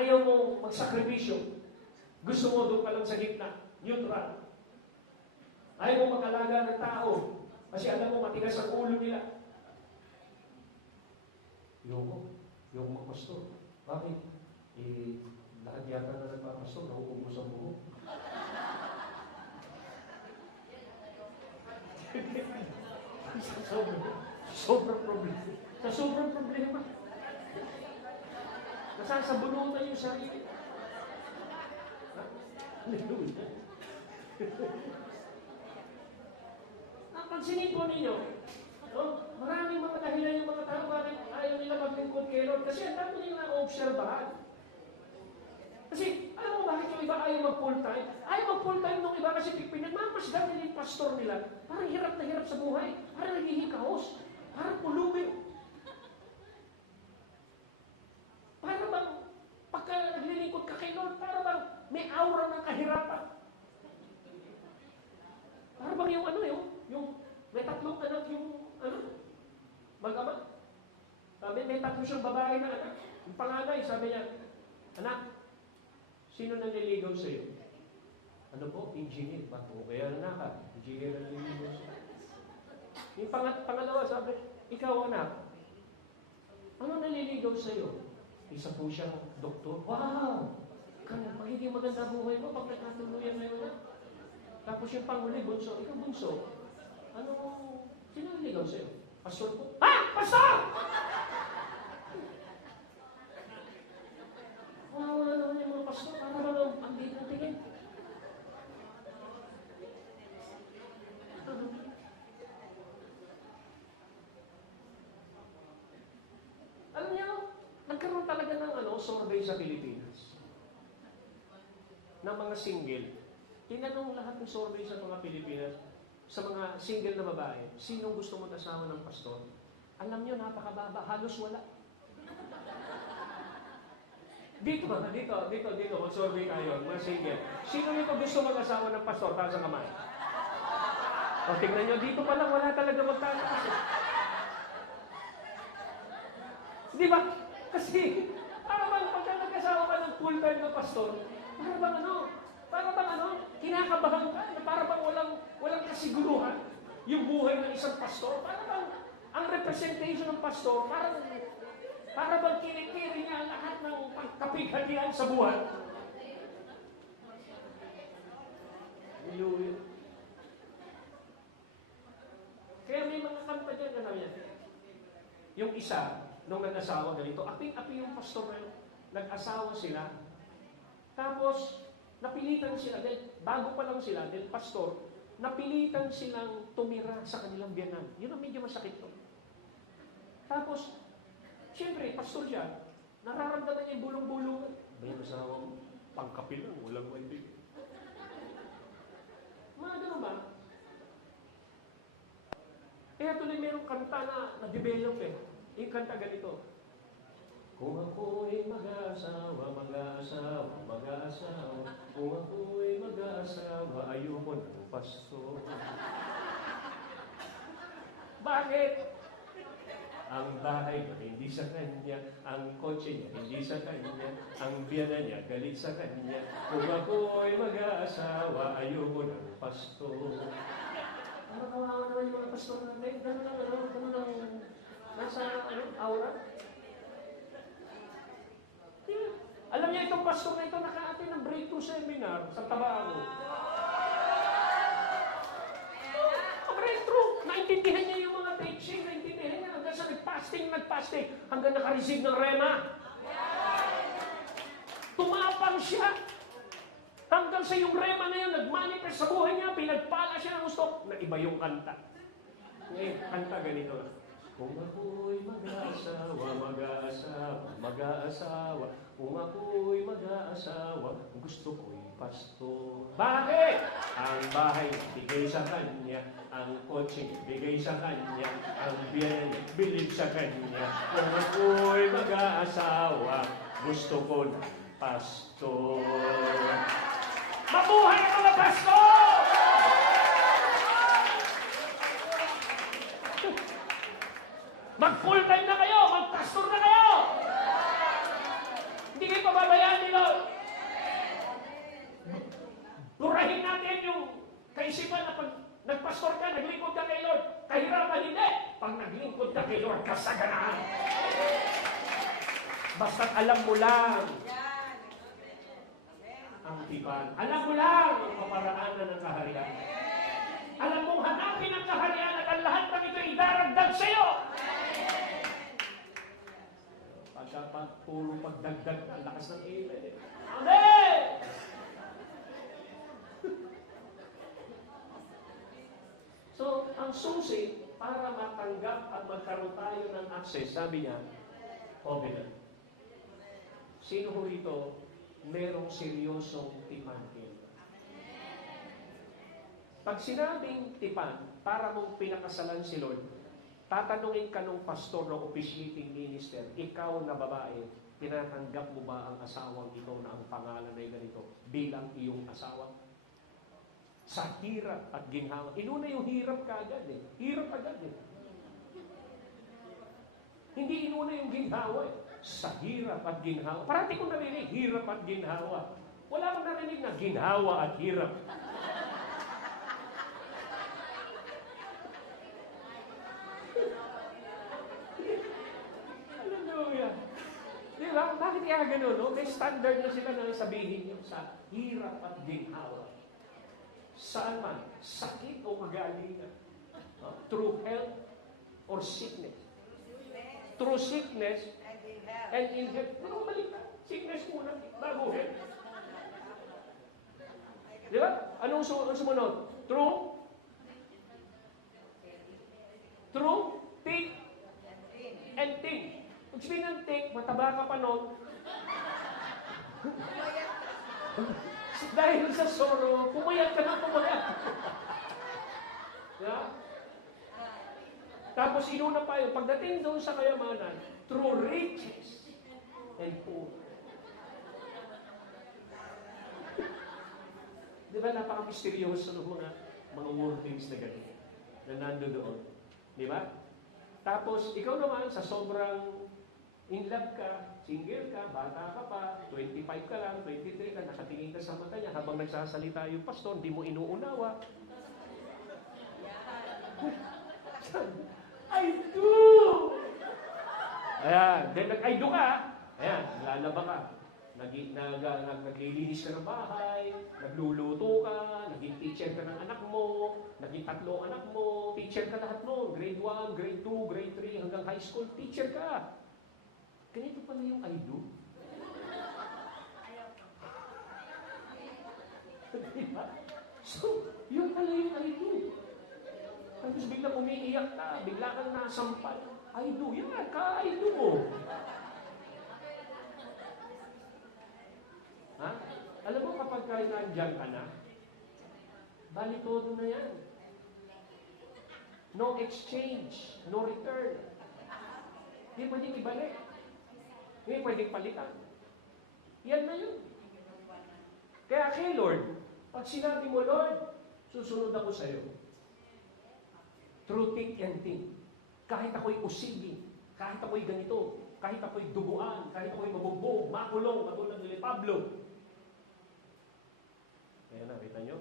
Ayaw mong magsakripisyo. Gusto mo doon ka lang sa gitna. Neutral. Ayaw mong mag-alaga ng tao. Kasi alam mo, matigas ang ulo nila. Yung magpastor. Bakit? Lahat yata na nagpapastor, nakukumbos ang buhok. Sobrang problema. Sa sobrang problema. Nasasabunutan yung sarili. Hallelujah. Pansinin po ninyo, maraming mga dahilan yung mga tao bakit ayaw nila maglingkod kay Lord kasi ang dami nila na-obserbahan. Kasi, alam mo bakit yung iba ayaw mag-full time? Ayaw mag-full time nung iba kasi pinagmamasdan nila yung pastor nila. Parang hirap na hirap sa buhay. Parang naghihikaos. Parang pulubi. Para bang, pagka naglilingkod ka kay Lord, para bang may aura ng kahirapan. Para bang yung may tatlong anak mag-ama. Sabi, may tatlo siyang babae na anak. Yung panganay, sabi niya, anak, sino nanliligaw sa iyo? Ano po? Engineer. Ba't po? Kaya ka. Engineer ang nanliligaw sa iyo. Yung pangalawa, sabi, ikaw anak, ano nanliligaw sa iyo? Isa po siyang doktor. Wow! Magiging maganda buhay mo pag nagkatuluyan na yun. Tapos yung panghuli, bunso. Ikaw bunso. Ano, sino nanliligaw sa iyo? Pastor po. Ha! Pastor! Wala naman yung mga pastor. Para ba lang ang liit ng tingin? Alam niyo, nagkaroon talaga ng survey sa Pilipinas. Ng mga single. Tinanong lahat ng survey sa mga Pilipinas, sa mga single na babae, sinong gusto mag-asawa ng pastor? Alam niyo, napakababa. Halos wala. Dito, mag-survey kayo, mga single. Sino nito gusto mag-asawa ng pastor? Taas ang kamay. O, tingnan nyo, dito pa lang, wala talaga magtataas. Di ba? Kasi, para bang pagka nag-asawa ka ng full-time na pastor, para bang kinakabahan ka, na para bang walang kasiguruhan yung buhay ng isang pastor, para bang ang representation ng pastor, para bang kinikiri niya ang lahat ng kapighatian sa buhay. Hallelujah. Kaya may mga kanta dyan na naman yan. Yung isa, nung nag-asawa ganito, aping-api yung pastor na yun. Nag-asawa sila. Tapos, napilitan sila, dahil bago pa lang sila, dahil pastor, napilitan silang tumira sa kanilang biyanan. Yun ang medyo masakit to. Tapos, siyempre, pastor siya, nararamdaman niya yung bulong-bulungan. Ba yung asawa mo? Pangkapil lang, walang maibig. Mga ganun ba? Kaya tuloy mayroong kanta na-develop eh. Yung kanta ganito. Kung ako'y mag-aasawa. Kung ako'y mag-aasawa, ayoko ng pastor. Bakit? Ang bahay niya hindi sa kanya, ang kotse niya hindi sa kanya, ang biyanan niya galit sa kanya. Kung ako'y mag-aasawa, ayoko ng pastor. Ano kawawa naman yung mga pastor natin? Ganun ang nasa aura. Alam niyo itong pastor na ito naka-attend ng breakthrough seminar sa Tabaco. Breakthrough! Naintindihan niya yung mga teaching, naintindihan niya hanggang sa nagpasting, hanggang naka-receive ng rema. Tumapang siya hanggang sa yung rema na yun, nag-manifest sa buhay niya, pinagpala siya ng gusto, na iba yung kanta. Ngayon, kanta ganito lang. Kung ako'y mag-aasawa, mag-aasawa, mag-aasawa, kung ako'y mag-aasawa, gusto ko'y pastor. Bakit? Ang bahay bigay sa kanya, ang kotse bigay sa kanya, ang biyen bilib sa kanya. Kung ako'y mag-aasawa, gusto ko ng pastor. Mabuhay ang mga pastor! Mag-full time na kayo! Mag-pastor na kayo! Hindi kayo pababayaan ni Lord. Burahin natin yung kaisipan na pag nagpastor ka, naglingkod ka kay Lord. Kahirapan hindi. Pag naglingkod ka kay Lord, kasaganaan. Basta't alam mo lang ang tipan. Alam mo lang ang paparaanan ng kaharian. Alam mong hanapin ang kaharian at ang lahat ng ito idaragdag sa iyo. Pagka puro pagdagdag, ang lakas ng amen. Amen! So, ang susi para matanggap at magkaroon tayo ng access, sabi niya, covenant. Sino ho rito merong seryosong tipanin? Pag sinabing tipan, para mong pinakasalan si Lord, tatanungin ka nung pastor ng officiating minister, ikaw na babae, tinatanggap mo ba ang asawang ikaw na ang pangalan ay ganito bilang iyong asawa? Sa hirap at ginhawa. Inuna yung hirap kaagad eh. Hirap agad eh. Hindi inuna yung ginhawa eh. Sa hirap at ginhawa. Parati kong narinig, hirap at ginhawa. Wala akong narinig na ginhawa at hirap. Hallelujah. Di ba? Bakit kaya ganun? No? May standard na sila na sabihin nyo sa hirap at ginhawa. Saan man, sakit o kagalingan. Through health or sickness. Through sickness and in health. Ano mali ka? Sickness muna, bago health. Di ba? Anong sumunod? Through thick and thin. Pag sabihin ng thick, mataba ka pa nun. Dahil sa sorrow, pumayat ka na pumayat. Yeah? Tapos inuna pa yun, pagdating doon sa kayamanan, through riches and poor. Di ba napaka-misteryoso ng mga workings na ganito, na nando doon. Di ba? Tapos ikaw naman, sa sobrang in love ka, single ka, bata ka pa, 25 ka lang, 23 ka, nakatingin ka sa mata niya habang nagsasalita yung pastor, hindi mo inuunawa. I do! Ayan, then nag-I do ka, ayan, lalaba ka. Naglilinis ka ng bahay, nagluluto ka, naging teacher ka ng anak mo, naging 3 anak mo, teacher ka lahat mo, grade 1, grade 2, grade 3, hanggang high school, teacher ka. Ganito pala yung I do. Diba? So, yun pala yung I do. Tapos biglang umiiyak ka, bigla kang nasampal. I do, yan, ka-I do mo. Ha? Alam mo kapag nandiyan ka na, bali todo na yan. No exchange, no return. Hindi pwedeng ibalik. Hindi pwedeng palitan. Yan na yun. Kaya kay Lord, pag sinabi mo, Lord, susunod ako sa iyo. Through thick and thin. Kahit ako'y usigin, kahit ako'y ganito, kahit ako'y duguan, kahit ako'y mabugbog, makulong, katulad ni Pablo. Ayan na, kita nyo?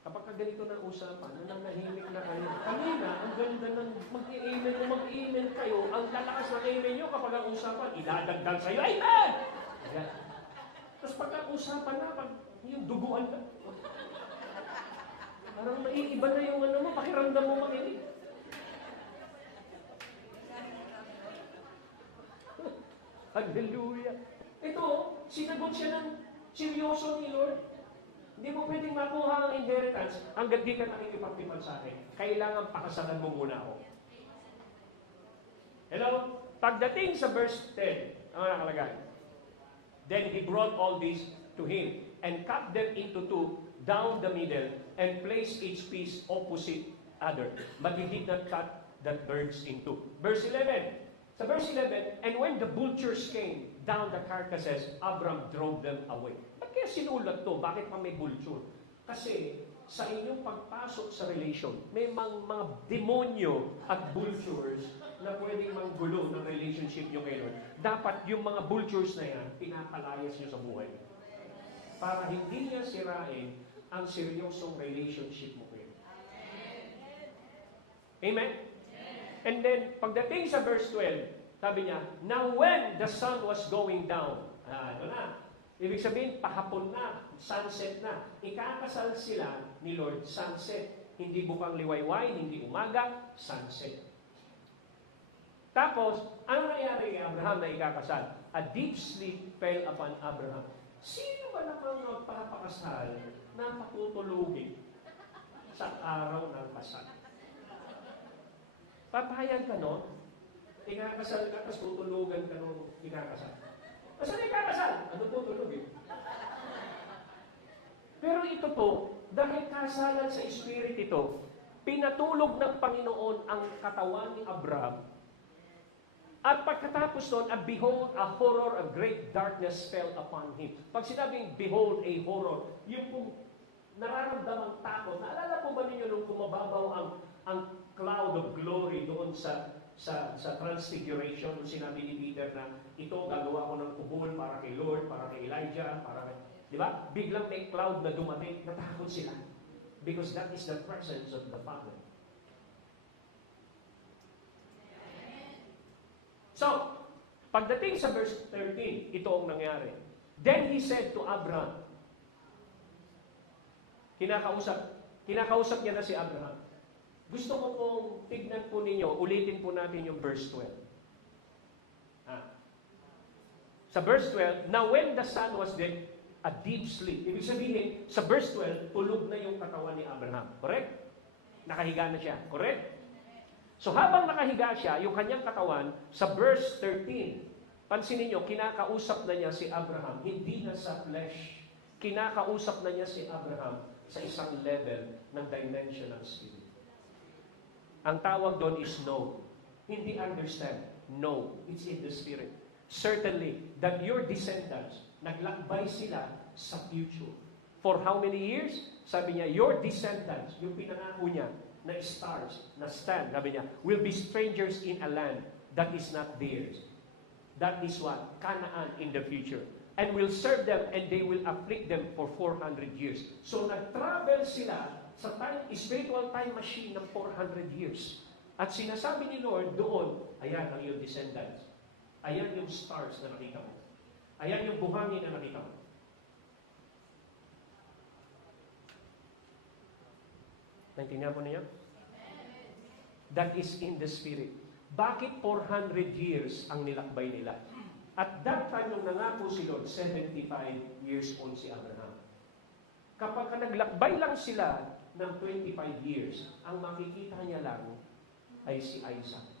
Kapag ganito na usapan, nananahimik na kayo. Kanina, ang ganda ng mag-i-amen kayo, ang lalakas ng amen nyo kapag ang usapan, iladagdag sa'yo, amen! Ayan. Tapos pag ang usapan na, pag yung duguan ka, parang maiiba na yung ano mo, pakiramdam mo makinig. Hallelujah. Ito, sinagot siya ng seryoso ni Lord. Hindi mo pwedeng makuha ang inheritance hanggat di ka nakikipagtipan sa akin. Kailangan pakasalan mo muna ako. Hello? Pagdating sa verse 10, ang nakalagay. Then he brought all these to him and cut them into two down the middle and placed each piece opposite other. But he did not cut the birds in two. Verse 11. Sa verse 11, and when the vultures came down the carcasses, Abram drove them away. Ba't kaya sinulat to? Bakit pa may vulture? Kasi sa inyong pagpasok sa relation, may mga demonyo at vultures na pwedeng manggulo ng relationship nyo ngayon. Dapat yung mga vultures na yan, pinapalayas nyo sa buhay. Para hindi niya sirain ang seryosong relationship mo kayo. Amen? And then, pagdating sa verse 12, sabi niya, now when the sun was going down, ano na, ibig sabihin, pahapon na, sunset na, ikakasal sila ni Lord, sunset. Hindi bukang liwayway, hindi umaga, sunset. Tapos, ano nangyari kay Abraham na ikakasal? A deep sleep fell upon Abraham. Sino ba naman magpapakasal na patutulugin sa araw ng kasal? Papayag ka nun, ikakasal ka, tapos tutulugan ka nung ikakasal. Saan ikakasal? Ano tutulugin? Pero ito po, dahil kasalan sa Spirit ito, pinatulog ng Panginoon ang katawan ni Abraham. At pagkatapos nun, behold, a horror, a great darkness fell upon him. Pag sinabing, behold, a horror, yung pong nararamdamang takot. Naalala po ba ninyo nung kumababaw ang cloud of glory doon sa Transfiguration, nung sinabi ni Peter na ito gagawa ko ng kubol para kay Lord, para kay Elijah, para kay... Di ba? Biglang may cloud na dumating, natakot sila. Because that is the presence of the Father. So, pagdating sa verse 13, ito ang nangyari. Then he said to Abraham, kinakausap niya na si Abraham. Gusto ko pong tignan po ninyo, ulitin po natin yung verse 12. Sa verse 12, now when the sun was dead, a deep sleep. Ibig sabihin, sa verse 12, tulog na yung katawan ni Abraham. Correct? Nakahiga na siya. Correct? So habang nakahiga siya, yung kanyang katawan, sa verse 13, pansinin niyo, kinakausap na niya si Abraham, hindi na sa flesh. Kinakausap na niya si Abraham sa isang level ng dimension ng spirit. Ang tawag doon is know. Hindi understand. No. It's in the spirit. Certainly, that your descendants, naglakbay sila sa future. For how many years? Sabi niya, your descendants, yung pinangako niya, na stars, na stand, sabi niya, will be strangers in a land that is not theirs. That is what? Canaan in the future. And will serve them and they will afflict them for 400 years. So nag-travel sila sa spiritual time machine ng 400 years. At sinasabi ni Lord doon, ayan ang iyong descendants. Ayan yung stars na nakita mo. Ayan yung buhangin na nakita mo. Naintindihan po niya? That is in the spirit. Bakit 400 years ang nilakbay nila? At that time nung nangako si Lord, 75 years old si Abraham. Kapag naglakbay lang sila ng 25 years, ang makikita niya lang ay si Isaac.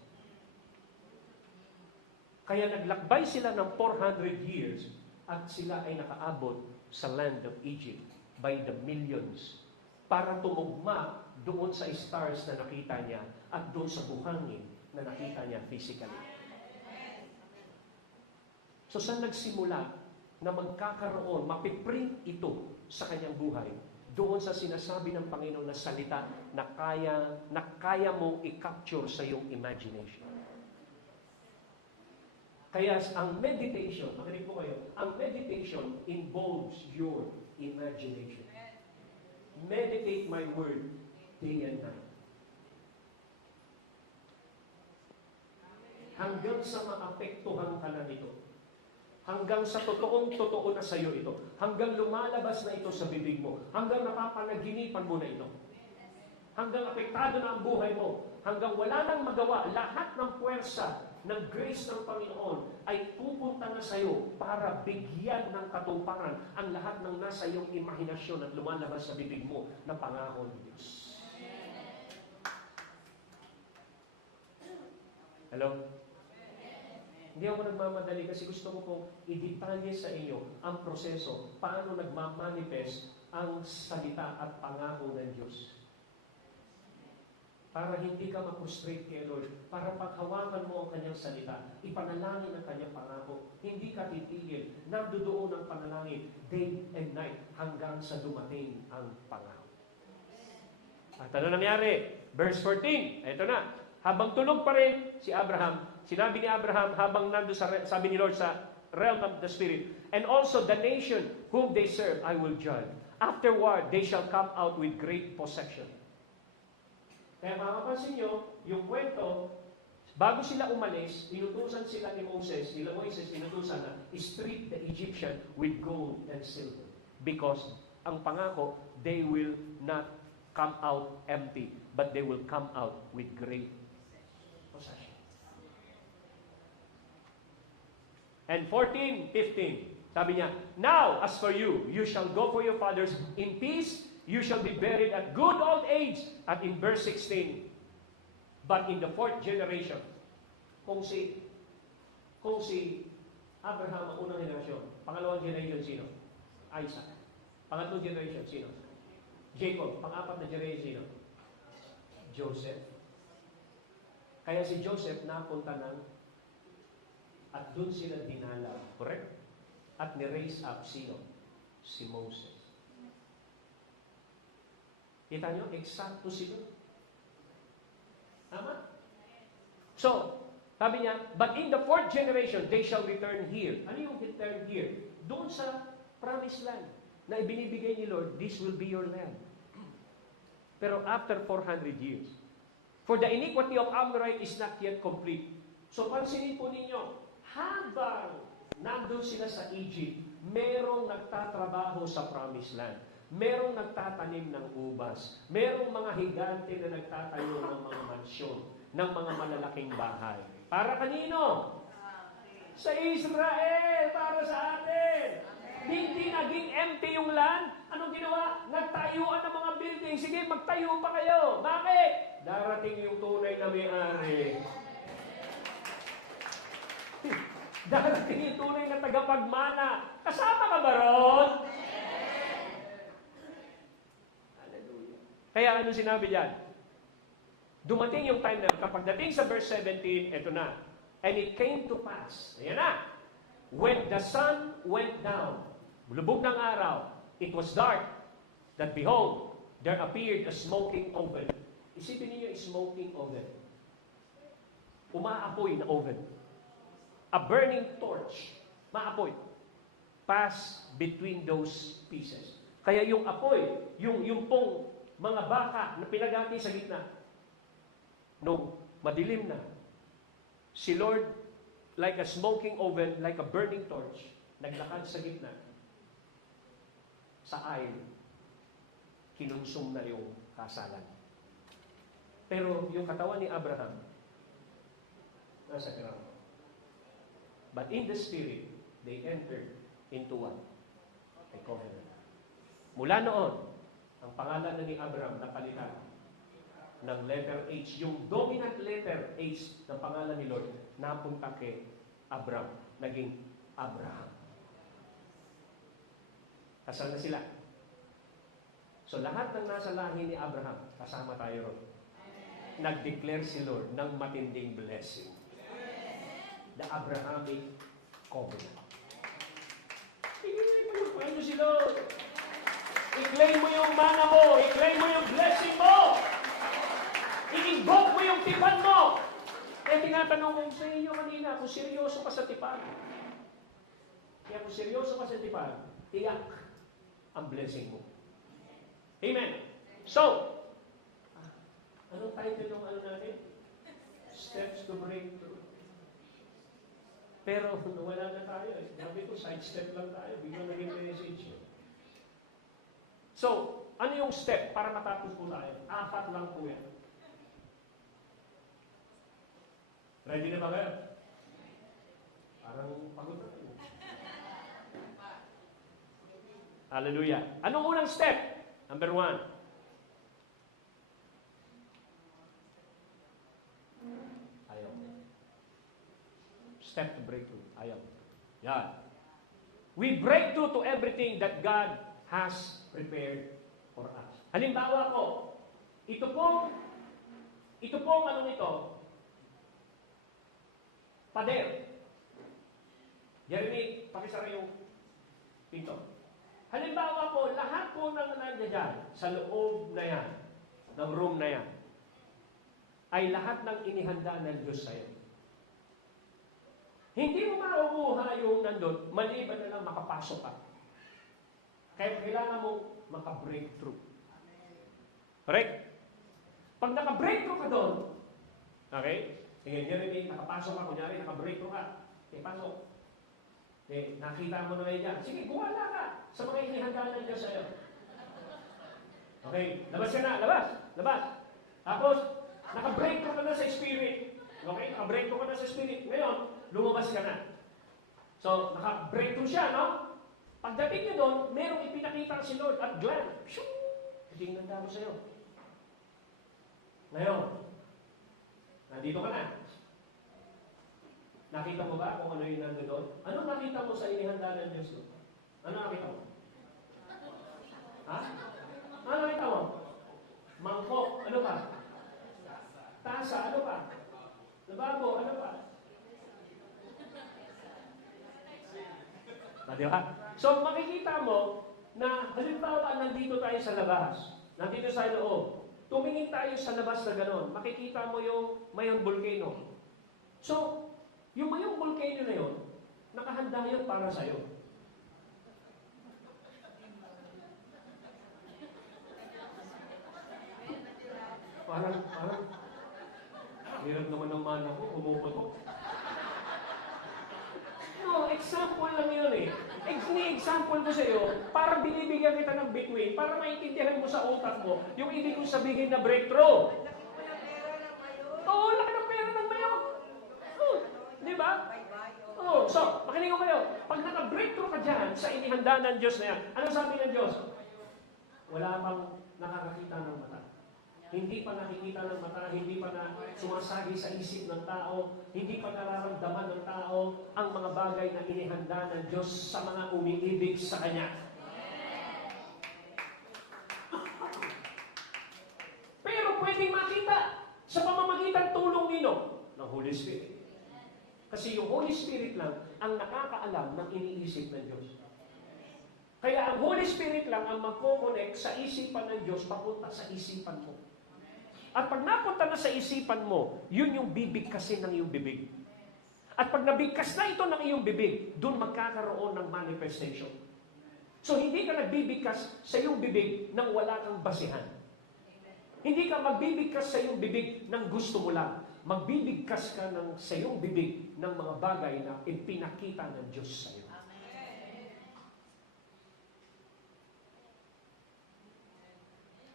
Kaya naglakbay sila ng 400 years at sila ay nakaabot sa land of Egypt by the millions para tumugma doon sa stars na nakita niya at doon sa buhangin na nakita niya physically. So saan nagsimula na magkakaroon, mapiprint ito sa kanyang buhay? Doon sa sinasabi ng Panginoon na salita na kaya mong i-capture sa iyong imagination. Kaya ang meditation, makinig po kayo, ang meditation involves your imagination. Meditate my word day and night. Hanggang sa maapektuhan ka na nito. Hanggang sa totoong-totoo na sa iyo ito. Hanggang lumalabas na ito sa bibig mo. Hanggang napapanaginipan mo na ito. Hanggang apektado na ang buhay mo. Hanggang wala nang magawa. Lahat ng puwersa ng grace ng Panginoon ay pupunta na sa iyo para bigyan ng katuparan ang lahat ng nasa iyong imahinasyon at lumalabas sa bibig mo na pangako ng Diyos. Hello? Hindi ako nagmamadali kasi gusto ko pong i-detalye sa inyo ang proseso, paano nagmamanifest ang salita at pangako ng Diyos. Para hindi ka ma-frustrate kay Lord, para paghawakan mo ang kanyang salita, ipanalangin ang kanyang pangako, hindi ka titigil, nandoon ang panalangin day and night hanggang sa dumating ang pangako. At ano nangyari? Verse 14, ito na. Habang tulog pa rin si Abraham, sinabi ni Abraham habang nando sa, sabi ni Lord sa realm of the Spirit, and also the nation whom they serve I will judge. Afterward, they shall come out with great possession. Kaya makapansin nyo, yung kwento, bago sila umalis, inutusan sila ni Moses, inutusan na, strip the Egyptian with gold and silver. Because, ang pangako, they will not come out empty, but they will come out with great possession. And 14, 15, sabi niya, now, as for you, you shall go for your fathers in peace, you shall be buried at good old age. At in verse 16, but in the fourth generation, kung si Abraham ang unang generasyon, pangalawang generation sino? Isaac. Pangatlong generation sino? Jacob. Pang-apat na generation sino? Joseph. Kaya si Joseph napunta ng at doon sila dinala. Correct? At ni-raise up sino? Si Moses. Kita nyo? Eksakto sila. Tama? So, sabi niya, but in the fourth generation, they shall return here. Ano yung return here? Doon sa promised land na ibinibigay ni Lord, this will be your land. Pero after 400 years. For the iniquity of Amorite is not yet complete. So, pansinin po ninyo, habang nandun sila sa Egypt, merong nagtatrabaho sa promised land. Merong nagtatanim ng ubas. Merong mga higante na nagtatayo ng mga mansyon, ng mga malalaking bahay. Para kanino? Sa Israel, para sa atin. Hindi naging empty yung land. Anong ginawa? Nagtayuan ng mga building. Sige, magtayo pa kayo. Bakit? Darating yung tunay na may-ari. Darating yung tunay na tagapagmana. Kasama ka ba ron? Kaya ano sinabi diyan? Dumating yung time na kapag dating sa verse 17, eto na. And it came to pass. Ayan na. When the sun went down, lubog ng araw, it was dark, that behold, there appeared a smoking oven. Isipin niyo smoking oven. Umaapoy na oven. A burning torch. Maapoy. Pass between those pieces. Kaya yung apoy, yung pong mga baka na pinagati sa gitna. Nung madilim na, si Lord, like a smoking oven, like a burning torch, naglakad sa gitna. Sa aisle, kinunsum na yung kasalan. Pero yung katawan ni Abraham, nasa ground. But in the spirit, they entered into what? A covenant. Mula noon, ang pangalan na ni Abraham napalitan ng letter H. Yung dominant letter H ng pangalan ni Lord, napunta kay Abraham. Naging Abraham. Kasal na sila. So lahat ng nasa lahi ni Abraham, kasama tayo ron. Nag-declare si Lord ng matinding blessing. The Abrahamic covenant. Tingnan mo yung paano si Lord. I-claim mo yung mana mo. I-claim mo yung blessing mo. I-invoke mo yung tipan mo. Kaya tinatanong ko sa inyo kanina, kung seryoso ka sa tipan. Kaya kung seryoso ka sa tipan, tiyak ang blessing mo. Amen. So, anong title ng ano natin? Steps to breakthrough. Pero wala na tayo. Sabi ko, sidestep lang tayo. Biglang naging message. So, ano yung step para matapos po tayo? 4 lang po yan. Ready na ba kayo? Parang pagod na kayo. Hallelujah. Anong unang step? Number 1. Ayaw. Step to breakthrough. Ayaw. Yan. We break through to everything that God has prepared for us. Halimbawa po, ito pong anong ito? Pader. Jeremy, pakisara yung pinto. Halimbawa po, lahat po ng nandiyan dyan, sa loob na yan, ng room na yan, ay lahat ng inihanda ng Diyos sa'yo. Hindi mo makukuha yung nandun, maliban na lang makapasok ka. Kaya kailangan mong maka-breakthrough. Correct? Pag naka-breakthrough ka doon, okay? Sige, Jeremy, nakapasok ka, kunyari, naka-breakthrough ka. Okay, pasok. Okay, nakita mo na ngayon yan. Sige, buwala ka sa mga inihanda ng Diyos sa'yo. Okay, labas ka na, labas. Labas. Tapos, naka-breakthrough ka na sa spirit. Okay, naka-breakthrough ka na sa spirit. Ngayon, lumabas ka na. So, naka-breakthrough siya, no? Pagdating niya doon, merong ipinakita si Lord at glad. Shoo! Tingnan ko sa'yo. Ngayon, nandito ka na. Nakita mo ba kung ano yung nandun doon? Ano nakita mo sa inihanda ng Diyos doon? Ano nakita mo? Ha? Ano nakita mo? Mangkok. Ano pa? Tasa. Ano pa? Lababo. Ano pa? Di ba? So, makikita mo na halimbawa nandito tayo sa labas, nandito sa loob, tumingin tayo sa labas na gano'n, makikita mo yung Mayon Volcano. So, yung Mayon Volcano na yun, nakahanda yun para sa'yo. Parang, hirap naman ng mana ko, umuputok. No, example lang yun eh. Example ko sa iyo, para binibigyan kita ng bituin, para maintindihan mo sa utak mo, yung ibig kong sabihin na breakthrough. Oo, laki ng pera ng Mayon. Oh, di ba? Oh, so, makinig ko kayo. Pag naka-breakthrough ka dyan sa inihanda ng Diyos na yan, ano sabi ng Diyos? Wala pang nakakakita ng mata. Hindi pa nakikita ng mata, hindi pa na sumasagi sa isip ng tao, hindi pa nararamdaman ng tao ang mga bagay na inihanda ng Diyos sa mga umiibig sa Kanya. Pero pwedeng makita sa pamamagitan tulong nino ng Holy Spirit. Kasi yung Holy Spirit lang ang nakakaalam ng iniisip ng Diyos. Kaya ang Holy Spirit lang ang magkoconnect sa isipan ng Diyos papunta sa isipan mo. At pag napunta na sa isipan mo, yun yung bibigkasin ng iyong bibig. At pag nabigkas na ito ng iyong bibig, doon magkakaroon ng manifestation. So hindi ka nagbibigkas sa iyong bibig nang wala kang basihan. Hindi ka magbibigkas sa iyong bibig nang gusto mo lang. Magbibigkas ka sa iyong bibig ng mga bagay na ipinakita ng Diyos sa iyo.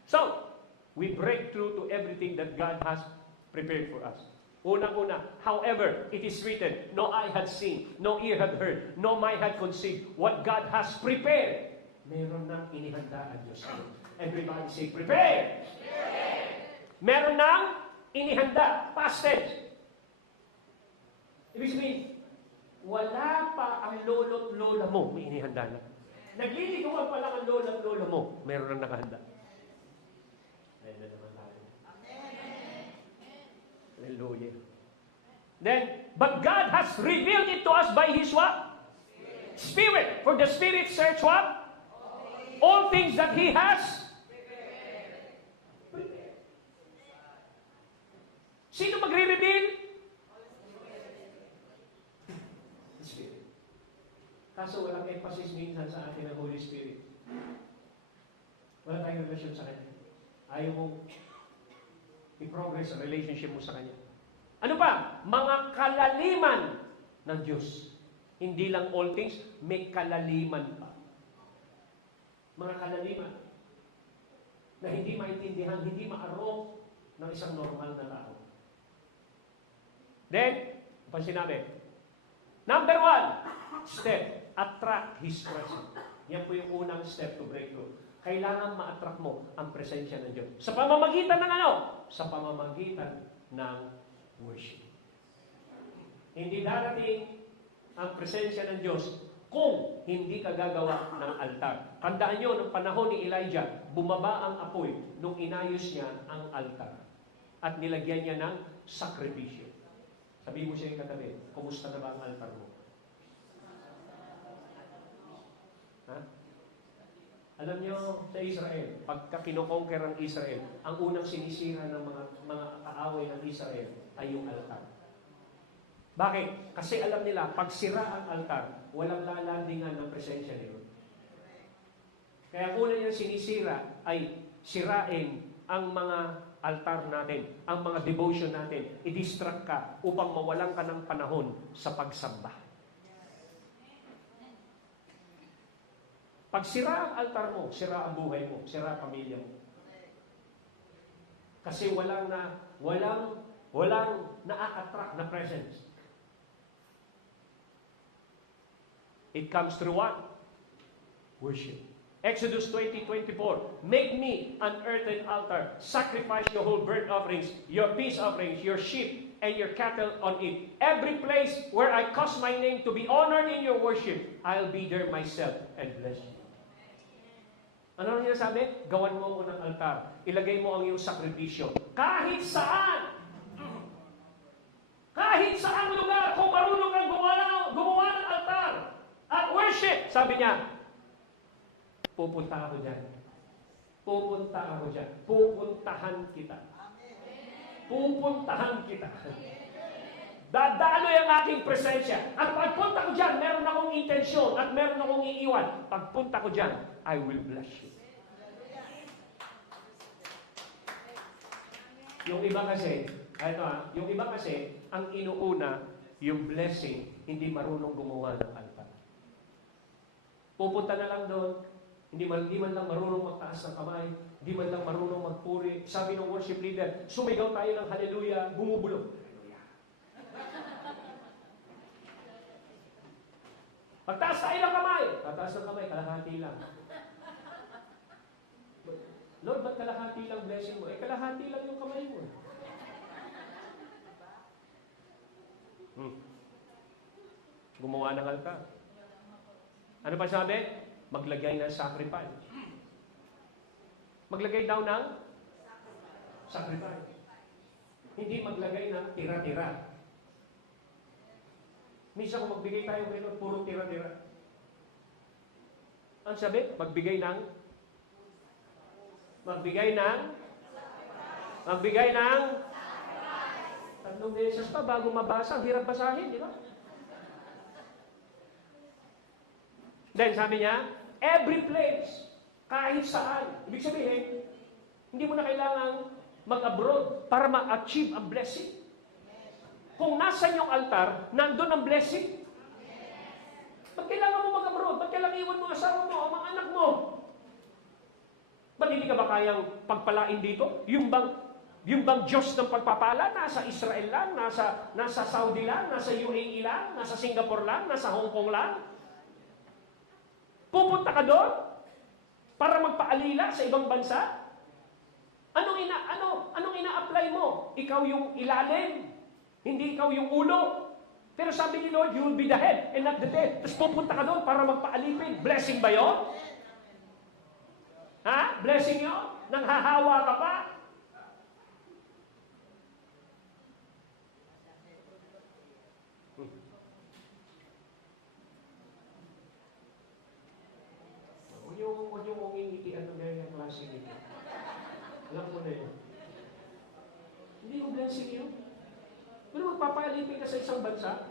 So, we break through to everything that God has prepared for us. Unang-una, however, it is written, no eye had seen, no ear had heard, no mind had conceived what God has prepared. Meron nang inihanda ang Diyos. Everybody say, prepare! Meron nang inihanda, past tense. Ibig sabihin, wala pa ang lolo't lola mo, may inihanda na. Nagliligawan pa lang ang lolo't lola mo, meron nang nakahanda. Ayun na naman tayo. Hallelujah. Then, but God has revealed it to us by His what? Spirit. For the Spirit search what? All things that He has prepared. Sino magre-reveal? The Spirit. Kaso walang emphasis minsan sa atin ng Holy Spirit. Wala tayong relasyon sa Kanya. Ayaw mong i-progress ang relationship mo sa Kanya. Ano pa? Mga kalaliman ng Diyos. Hindi lang all things, may kalaliman pa. Mga kalaliman na hindi maintindihan, hindi maarong ng isang normal na tao. Then, pa sinabi, Number 1, step, attract His presence. Yan po yung unang step to breakthrough. Kailangan ma-attract mo ang presensya ng Diyos. Sa pamamagitan ng ano? Sa pamamagitan ng worship. Hindi darating ang presensya ng Diyos kung hindi ka gagawa ng altar. Tandaan nyo, noong panahon ni Elijah, bumaba ang apoy nung inayos niya ang altar. At nilagyan niya ng sakripisyo. Sabi mo siya yung katabi, kumusta na ba ang altar mo? Ha? Alam niyo, sa Israel, pagka kinokonquer ang Israel, ang unang sinisira ng mga kaaway ng Israel ay yung altar. Bakit? Kasi alam nila, pag sira ang altar, walang lalandingan ng presensya niyo. Kaya ang una niyang sinisira ay sirain ang mga altar natin, ang mga devotion natin. I-distract ka upang mawalan ka ng panahon sa pagsamba. Pag sira ang altar mo, sira ang buhay mo, sira ang pamilya mo. Kasi walang na-attract na presence. It comes through what? Worship. Exodus 20:24. Make me an earthen altar. Sacrifice your whole burnt offerings, your peace offerings, your sheep, and your cattle on it. Every place where I cause my name to be honored in your worship, I'll be there myself and bless you. Ano niya sabi? Gawan mo ko ng altar. Ilagay mo ang iyong sakripisyo. Kahit saan! Kahit saan lugar, kung marunong kang gumawa ng altar at worship, sabi niya, pupunta ako dyan. Pupunta ako dyan. Pupuntahan kita. Pupuntahan kita. Dadaloy ang aking presensya. At pagpunta ko dyan, meron akong intensyon at meron akong iiwan. Pagpunta ko dyan, I will bless you. Yung iba kasi, yung iba kasi, ang inuuna, yung blessing, hindi marunong gumawa ng altar. Pupunta na lang doon, hindi man lang marunong magtaas ng kamay, hindi man lang marunong magpuri. Sabi ng worship leader, sumigaw tayo ng hallelujah, bumubulong. Hallelujah. Pagtaas tayo ng kamay, pagtaas ng kamay, kalahati lang. Lord, ba't kalahati lang blessing mo? Kalahati lang yung kamay mo. Gumawa ng altar. Ano pa sabi? Maglagay ng sacrifice. Maglagay daw ng sacrifice. Hindi maglagay ng tira-tira. Minsan kung magbigay tayo kay Lord, puro tira-tira. Ang sabi? Magbigay ng tatlong beses pa bago mabasa. Ang hirap basahin, di ba? Then sabi niya, every place, kahit saan. Ibig sabihin, hindi mo na kailangan mag-abroad para ma-achieve ang blessing. Kung nasan yung altar, nandun ang blessing. Ba't kailangan mo mag-abroad? Ba't kailangan iwan mo ang asawa mo, ang mga anak mo? Ba't hindi ka ba kayang pagpalain dito? Yung bang Diyos ng pagpapala, nasa Israel lang, nasa Saudi lang, nasa UAE lang, nasa Singapore lang, nasa Hong Kong lang? Pupunta ka doon para magpaalila sa ibang bansa? Anong ina-apply mo? Ikaw yung ilalim, hindi ikaw yung ulo. Pero sabi ni Lord, you will be the head and not the tail. Tapos pupunta ka doon para magpaalipin. Blessing ba yun? Ha? Blessing yun? Nanghahawa ka pa? Huwag yung ungingitian ng ganyan klase nito. Alam mo na yun. Hindi yung blessing yun. Pero magpapalipin ka sa isang bansa,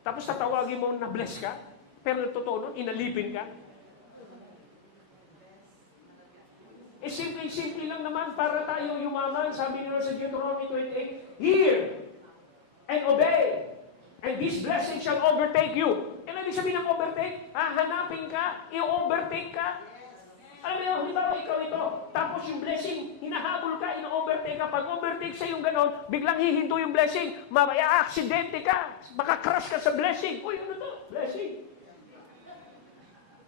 tapos tatawagin mo na bless ka, pero totoo nun, inalipin ka. Simple lang naman para tayo yumaman. Sabi nila sa Deuteronomy 28, hear and obey, and this blessing shall overtake you. Ibig sabihin ng overtake, hahanapin ka, i-overtake ka. Alam mo yun, halimbawa ikaw ito, tapos yung blessing, hinahabol ka, ino-overtake ka. Pag overtake sa yung ganon, biglang hihinto yung blessing, mamaya aksidente ka, makakrush ka sa blessing. Uy, ano to? Blessing.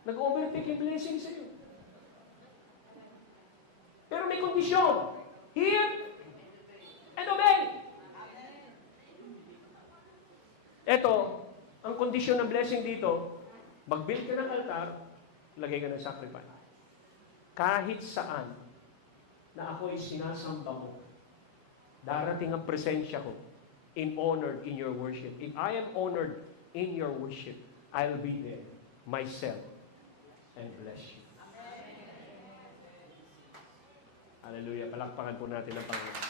Nag-overtake yung blessing sa iyo. Pero may kondisyon. Hear and obey. Ito, ang kondisyon ng blessing dito, mag-build ka ng altar, lagay ka ng sacrifice. Kahit saan na ako'y sinasamba mo, darating ang presensya ko honored in your worship. If I am honored in your worship, I'll be there myself and bless you. Hallelujah. Palakpakan po natin ang Panginoon.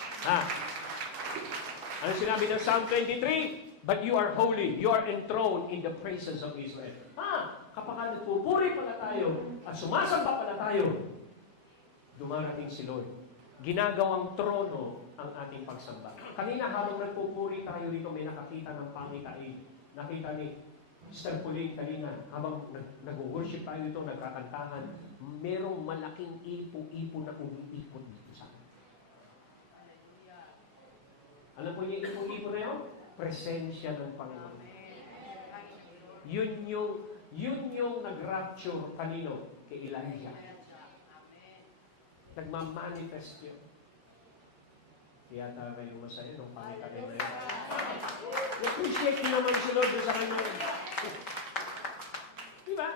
Ano sinabi ng Psalm 23? But you are holy. You are enthroned in the praises of Israel. Kapag nagpupuri pala tayo at sumasamba pala tayo, dumarating si Lord. Ginagawang trono ang ating pagsamba. Kanina habang nagpupuri tayo dito, may nakakita ng pangitain. Nakita ni Sister Pauline kanina, habang nag-worship tayo dito, nagkakantahan, merong malaking ipo-ipo na umiikot dito sa atin. Alam po niyo yung ipo-ipo na yun? Presensya ng Panginoon. Yun yung nag-rapture kanino? Kay Elijah. Nagmamanifest yun. Yata kayo masaya nung pangitain na yun. Appreciate nyo naman si Lord sa kanya. Diba?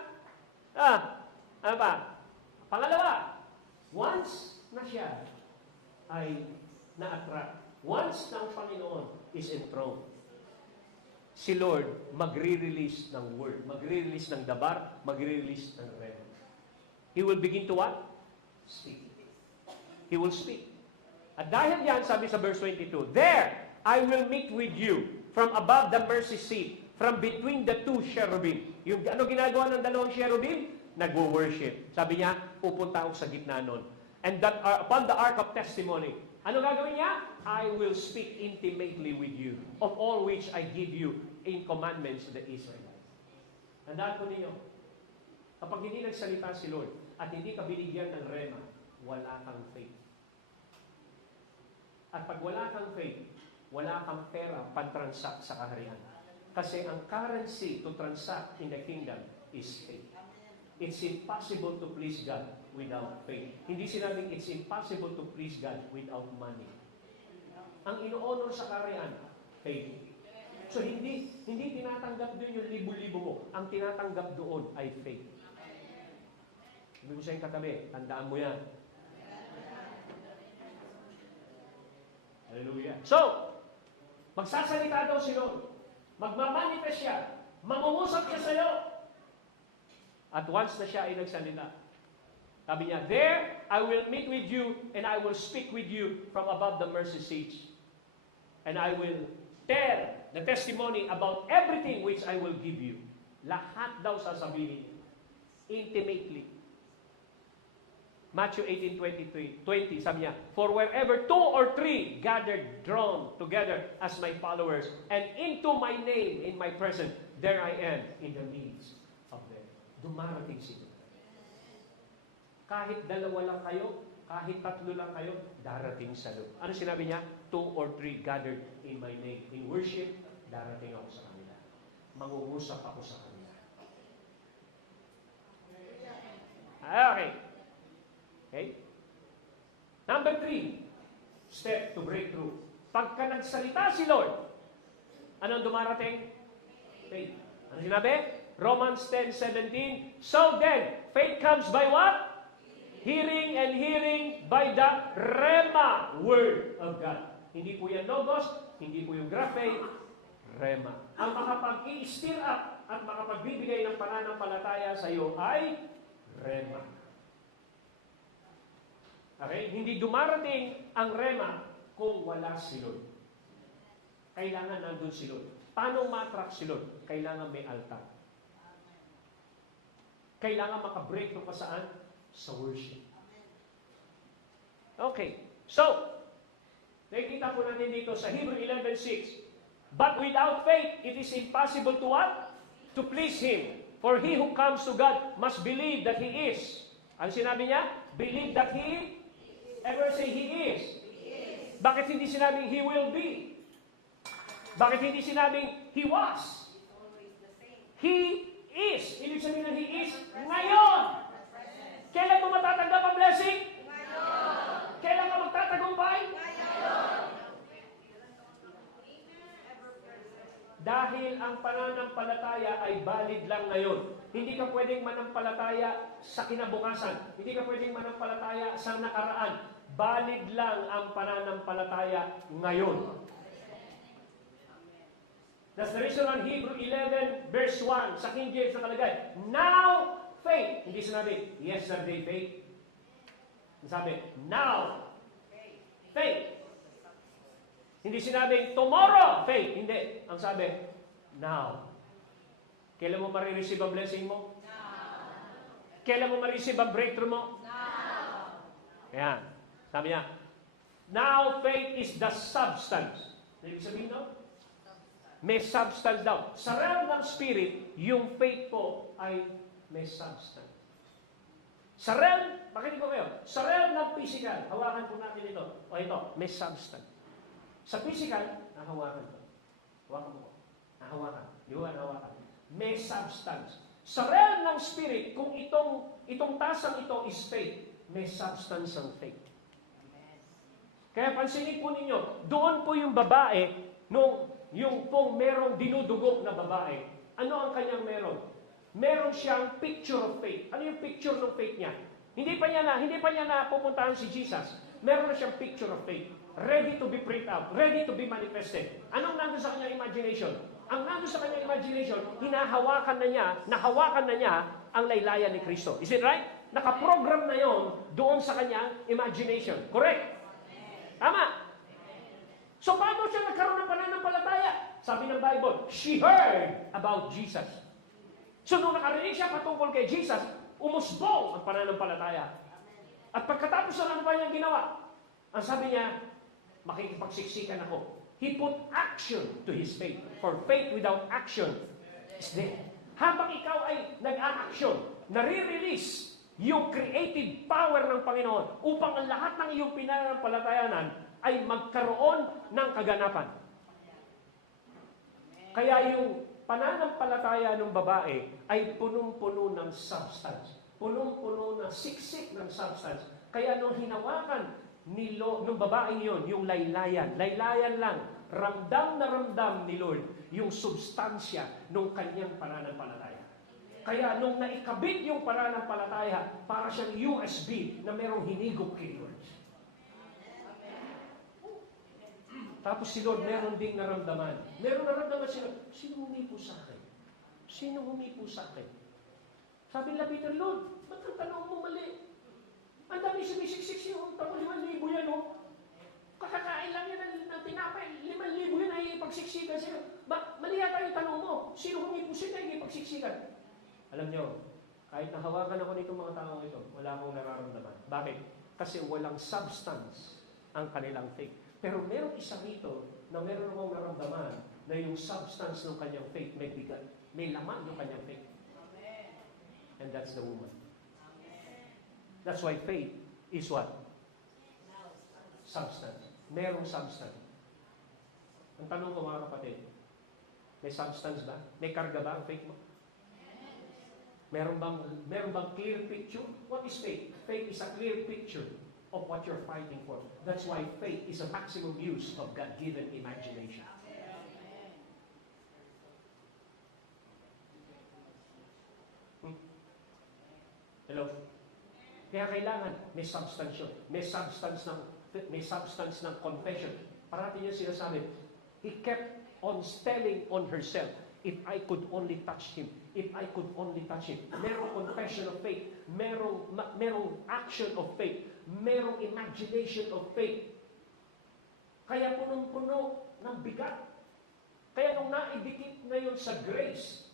Ano pa? Pangalawa, once na siya ay na-attract, once ng Panginoon is enthroned, si Lord magre-release ng word, magre-release ng dabar, magre-release ng rema. He will begin to what? Speak. He will speak. At dahil yan, sabi sa verse 22, there I will meet with you from above the mercy seat, from between the two cherubim. Yung ano ginagawa ng dalawang cherubim? Nagwo-worship. Sabi niya, pupunta ako sa gitna nun. And that upon the ark of testimony, ano gagawin niya? I will speak intimately with you, of all which I give you in commandments to the Israelites. Tandaan po ninyo, kapag hindi nagsalita si Lord, at hindi ka binigyan ng rema, wala kang faith. At pag wala kang faith, wala kang pera pantransact sa kaharian. Kasi ang currency to transact in the kingdom is faith. It's impossible to please God without faith. Hindi sinabing it's impossible to please God without money. Ang ino-honor sa kaharian, faith. So hindi tinatanggap doon yung libo-libo mo. Ang tinatanggap doon ay faith. Sabi ko sa yung katabi, tandaan mo yan. Hallelujah. So, magsasalita daw si Lord. Magmamanifest siya. Mangungusap siya sa iyo. At once na siya ay nagsalita, sabi niya, there I will meet with you and I will speak with you from above the mercy seats. And I will tell the testimony about everything which I will give you. Lahat daw sasabihin. Intimately. Matthew 18:20, sabi niya, for wherever 2 or 3 gathered, drawn together as my followers, and into my name, in my presence, there I am in the midst of them. Dumarating sila. Kahit 2 lang kayo, kahit 3 lang kayo, darating sa loob. Ano sinabi niya? 2 or 3 gathered in my name. In worship, darating ako sa kanila. Mangungusap ako sa kanila. Okay. Okay? Number 3, step to breakthrough. Pagka nagsalita si Lord, anong dumarating? Faith. Ano sinabi? Romans 10:17. So then, faith comes by what? Hearing, and hearing by the Rema word of God. Hindi po yan logos, hindi po yung graphe, Rema. Ang makapag-i-stir up at makapagbibigay ng pananampalataya sa iyo ay Rema. Okay? Hindi dumarating ang rema kung wala si Lord. Kailangan nandun si Lord. Paano ma-attract si Lord? Kailangan may altar. Kailangan makabreakthrough pa saan? Sa worship. Okay. So, nakikita po natin dito sa Hebrew 11:6. But without faith, it is impossible to what? To please Him. For he who comes to God must believe that He is Ang sinabi niya, believe that He, ever say He is. Bakit hindi sinabing He will be? Bakit hindi sinabing He was? He is. Ibig sabihin ng He is ngayon. Kailan mo matatanggap ang blessing? Ngayon. Kailan ka magtatagumpay? Ngayon. Dahil ang pananampalataya ay valid lang ngayon. Hindi ka pwedeng manampalataya sa kinabukasan. Hindi ka pwedeng manampalataya sa nakaraan. Valid lang ang pananampalataya ngayon. That's the reason on Hebrew 11 verse 1 sa King James nakalagay, now faith. Hindi sinabi, yesterday faith. Sabi, now faith. Hindi sinabing tomorrow faith. Hindi. Ang sabi, now. Kailan mo marireceive ang blessing mo? Now. Kailan mo marireceive ang breakthrough mo? Now. Ayan. Sabi niya, now faith is the substance. Ibig sabihin no? May substance daw. Sa realm ng spirit, yung faith po ay may substance. Sa realm, makinig ko kayo, sa realm ng physical, hawakan po natin ito. O ito, may substance. Sa physical, nahawakan ko. Hawakan mo ko. Nahawakan. Di ba nahawakan? May substance. Sa realm ng spirit, kung itong tasang ito is faith, may substance ang faith. Kaya pansinin po ninyo, doon po yung babae, yung pong merong dinudugok na babae, ano ang kanyang meron? Meron siyang picture of faith. Ano yung picture ng faith niya? Hindi pa niya na pupuntahan si Jesus. Meron na siyang picture of faith. Ready to be prayed out. Ready to be manifested. Anong nandun sa kanyang imagination? Ang nandun sa kanyang imagination, nahawakan na niya ang laylayan ni Kristo. Is it right? Nakaprogram na yon doon sa kanyang imagination. Correct? Tama. So, paano siya nagkaroon ng pananampalataya? Sabi ng Bible, she heard about Jesus. So, nung nakarinig siya patungkol kay Jesus, umusbong ang pananampalataya. At pagkatapos na ano ba niyang ginawa? Ang sabi niya, makikipagsiksikan ako. He put action to his faith. For faith without action is dead. Habang ikaw ay nag-a-action, nare-release yung creative power ng Panginoon upang ang lahat ng iyong pinanampalatayanan ay magkaroon ng kaganapan. Kaya yung pananampalataya ng babae ay punong-puno ng substance. Punong-puno ng siksik ng substance. Kaya nung hinawakan nung babaeng yon, yung laylayan lang, ramdam na ramdam ni Lord yung substansya ng kanyang pananampalataya. Kaya nung naikabit yung pananampalataya, para siyang USB na merong hinigop kay Lord. Tapos si Lord meron ding naramdaman. Meron naramdaman siya, sino humipo sa akin? Sino humipo sa akin? Sabi nila Peter, Lord, ba't ang tanong mo mali? Ang dami sumisiksik yung 5,000 yan, no? Kakakain lang yan ng tinapay, 5,000 yan ay ipagsiksikan sila. Mali yata yung tanong mo, sino humipo sila ay ipagsiksikan? Alam nyo, kahit nahawakan ako nitong mga taong ito, wala akong nararamdaman. Bakit? Kasi walang substance ang kanilang faith. Pero merong isa rito na meron akong naramdaman na yung substance ng kanyang faith may bigat. May laman yung kanyang faith. And that's the woman. That's why faith is what? Substance. Merong substance. Ang tanong ko mga kapatid, may substance ba? May karga ba ang faith mo? Meron bang clear picture? What is faith? Faith is a clear picture of what you're fighting for. That's why faith is a maximum use of God-given imagination. Hello? Kaya kailangan may substance yun. May substance ng confession. Parati niya sinasabi, he kept on telling on herself, if I could only touch him, if I could only touch him. Merong confession of faith, merong action of faith, merong imagination of faith. Kaya punong-puno ng bigat. Kaya nung naidikit ngayon sa grace,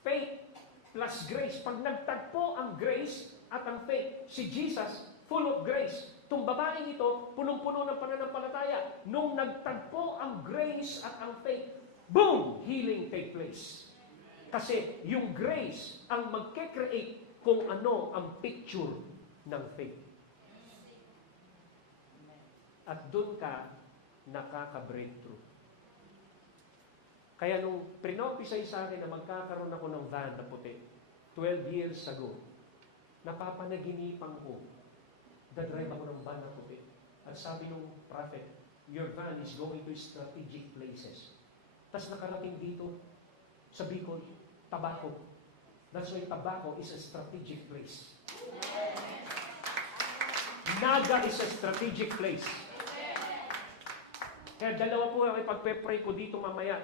faith plus grace, pag nagtagpo ang grace at ang faith, si Jesus, full of grace. Itong babaeng ito, punong-puno ng pananampalataya. Nung nagtagpo ang grace at ang faith, boom! Healing take place. Kasi yung grace ang magke-create kung ano ang picture ng faith. At doon ka nakaka-breakthrough. Kaya nung pinopisay sa akin na magkakaroon ako ng van na puti, 12 years ago, napapanaginipan ko, dadrive ako ng van na puti. At sabi nung prophet, your van is going to strategic places. Tapos nakarating dito, sa Bicol, Tabaco. That's why Tabaco is a strategic place. Naga is a strategic place. Kaya dalawa po ang ipagpe-pray ko dito mamaya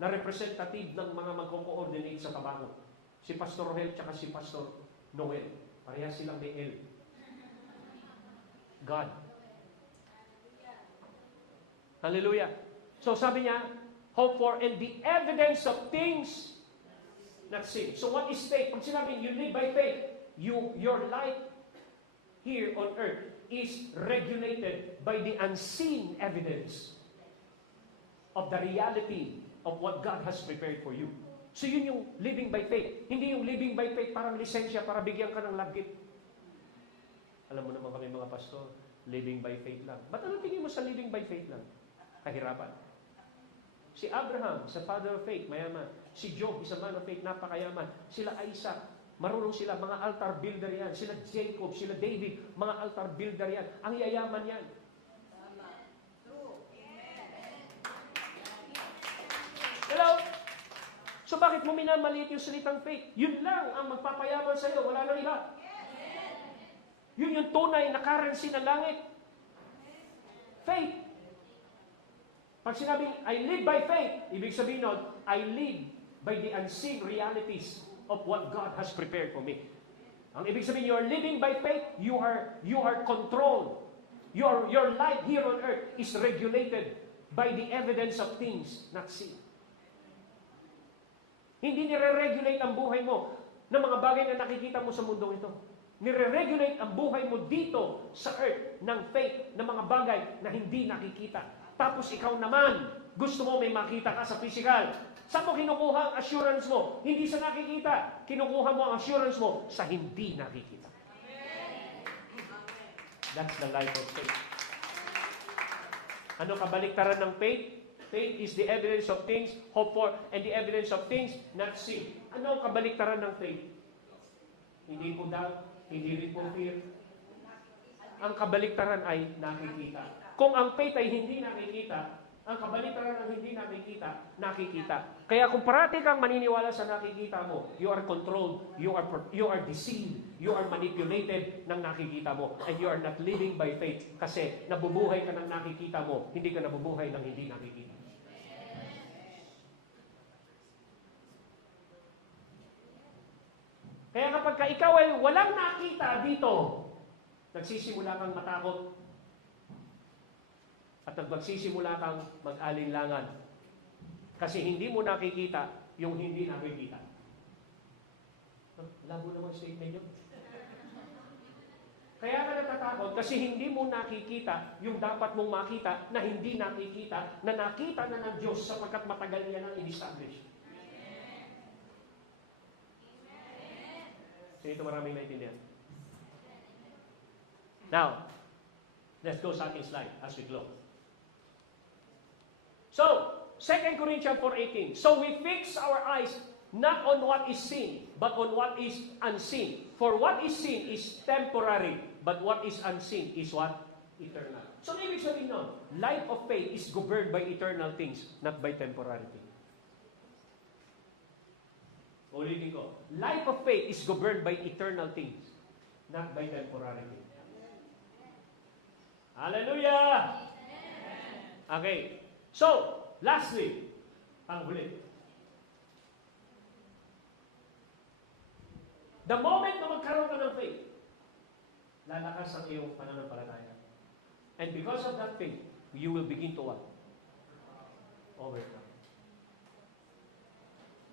na representative ng mga magko-coordinate sa Tabaco. Si Pastor Rohel at si Pastor Noel. Parehas silang may L. God. Hallelujah. So sabi niya, hope for and the evidence of things not seen. So what is faith? Pag sinabi, you live by faith, your life here on earth is regulated by the unseen evidence of the reality of what God has prepared for you. So yun yung living by faith. Hindi yung living by faith parang lisensya para bigyan ka ng love gift. Alam mo naman kami mga pastor, living by faith lang. Ba't ano tingin mo sa living by faith lang? Kahirapan. Si Abraham, sa father of faith, mayaman. Si Job, isa man of faith, napakayaman. Sila Isaac, marunong sila, mga altar builder yan. Sila Jacob, sila David, mga altar builder yan. Ang yayaman yan. Hello? So bakit mo minamaliit yung salitang faith? Yun lang ang magpapayaman sa iyo. Wala nang iba. Yun yung tunay na currency ng langit. Faith. Pag sinabing, I live by faith, ibig sabihin nun, I live by the unseen realities of what God has prepared for me. Ang ibig sabihin, you are living by faith, you are controlled. Your life here on earth is regulated by the evidence of things not seen. Hindi nire-regulate ang buhay mo ng mga bagay na nakikita mo sa mundong ito. Nire-regulate ang buhay mo dito sa earth ng faith ng mga bagay na hindi nakikita. Tapos ikaw naman, gusto mo may makita ka sa physical. Saan mo kinukuha ang assurance mo? Hindi sa nakikita. Kinukuha mo ang assurance mo sa hindi nakikita. That's the life of faith. Ano kabaliktaran ng faith? Faith is the evidence of things hoped for and the evidence of things not seen. Ano ang kabaliktaran ng faith? Hindi po doubt, hindi rin po fear. Ang kabaliktaran ay nakikita. Kung ang faith ay hindi nakikita, ang kabaliktaran ng hindi nakikita, nakikita. Kaya kung parati kang maniniwala sa nakikita mo, you are controlled, you are deceived, you are manipulated ng nakikita mo, and you are not living by faith. Kasi nabubuhay ka ng nakikita mo, hindi ka nabubuhay ng hindi nakikita. Kaya kapag ka ikaw ay walang nakita dito, nagsisimula kang matakot, at magsisimula kang mag-alinlangan. Kasi hindi mo nakikita yung hindi nakikita. Labo naman statement yun. Kaya ka natatakot kasi hindi mo nakikita yung dapat mong makita na hindi nakikita, na nakita na ng Diyos sapagkat matagal niya nang in-establish. So ito maraming naintindihan. Now, let's go sa ating slide as we close. So, 2 Corinthians 4:18. So we fix our eyes not on what is seen, but on what is unseen. For what is seen is temporary, but what is unseen is what? Eternal. So, ibig sabihin nun, life of faith is governed by eternal things, not by temporary things. Ulitin ko. Life of faith is governed by eternal things, not by temporary things. Hallelujah! Okay. So, lastly, ang huli. The moment na magkaroon ka ng faith, lalakas ang iyong pananampalataya. And because of that faith, you will begin to what? Overcome.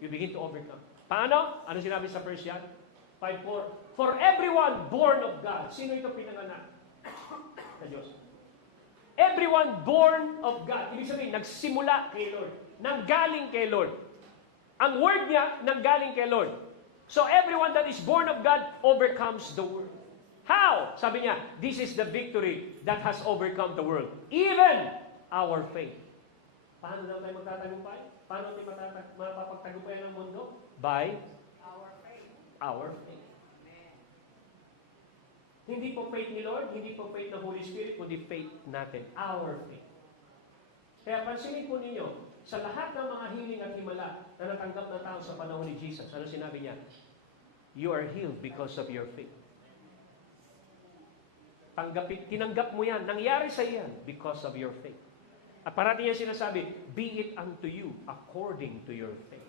You begin to overcome. Paano? Ano sinabi sa 1 John 5:4? For everyone born of God. Sino ito pinanganak? Sa Diyos. Everyone born of God. Ibig sabihin, nagsimula kay Lord. Nanggaling kay Lord. Ang word niya, nanggaling kay Lord. So everyone that is born of God overcomes the world. How? Sabi niya, this is the victory that has overcome the world. Even our faith. Paano daw tayo magtatagumpay? Paano tayo mapapagtagumpay ng mundo? By Our faith. our faith. Hindi po faith ni Lord, hindi po faith ng Holy Spirit, kundi faith natin. Our faith. Kaya pansinin po ninyo, sa lahat ng mga healing at himala na natanggap na tao sa panahon ni Jesus, ano sinabi niya? You are healed because of your faith. Tinanggap mo yan, nangyari sa yan because of your faith. At parati niya sinasabi, be it unto you according to your faith.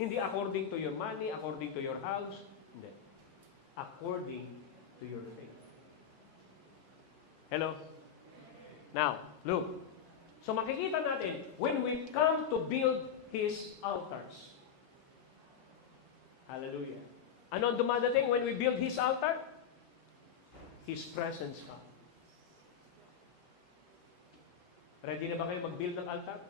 Hindi according to your money, according to your house. Hindi. According to your faith. Hello? Now, look. So makikita natin, when we come to build His altars. Hallelujah. Ano ang dumadating when we build His altar? His presence comes. Ready na ba kayo mag-build ng altar?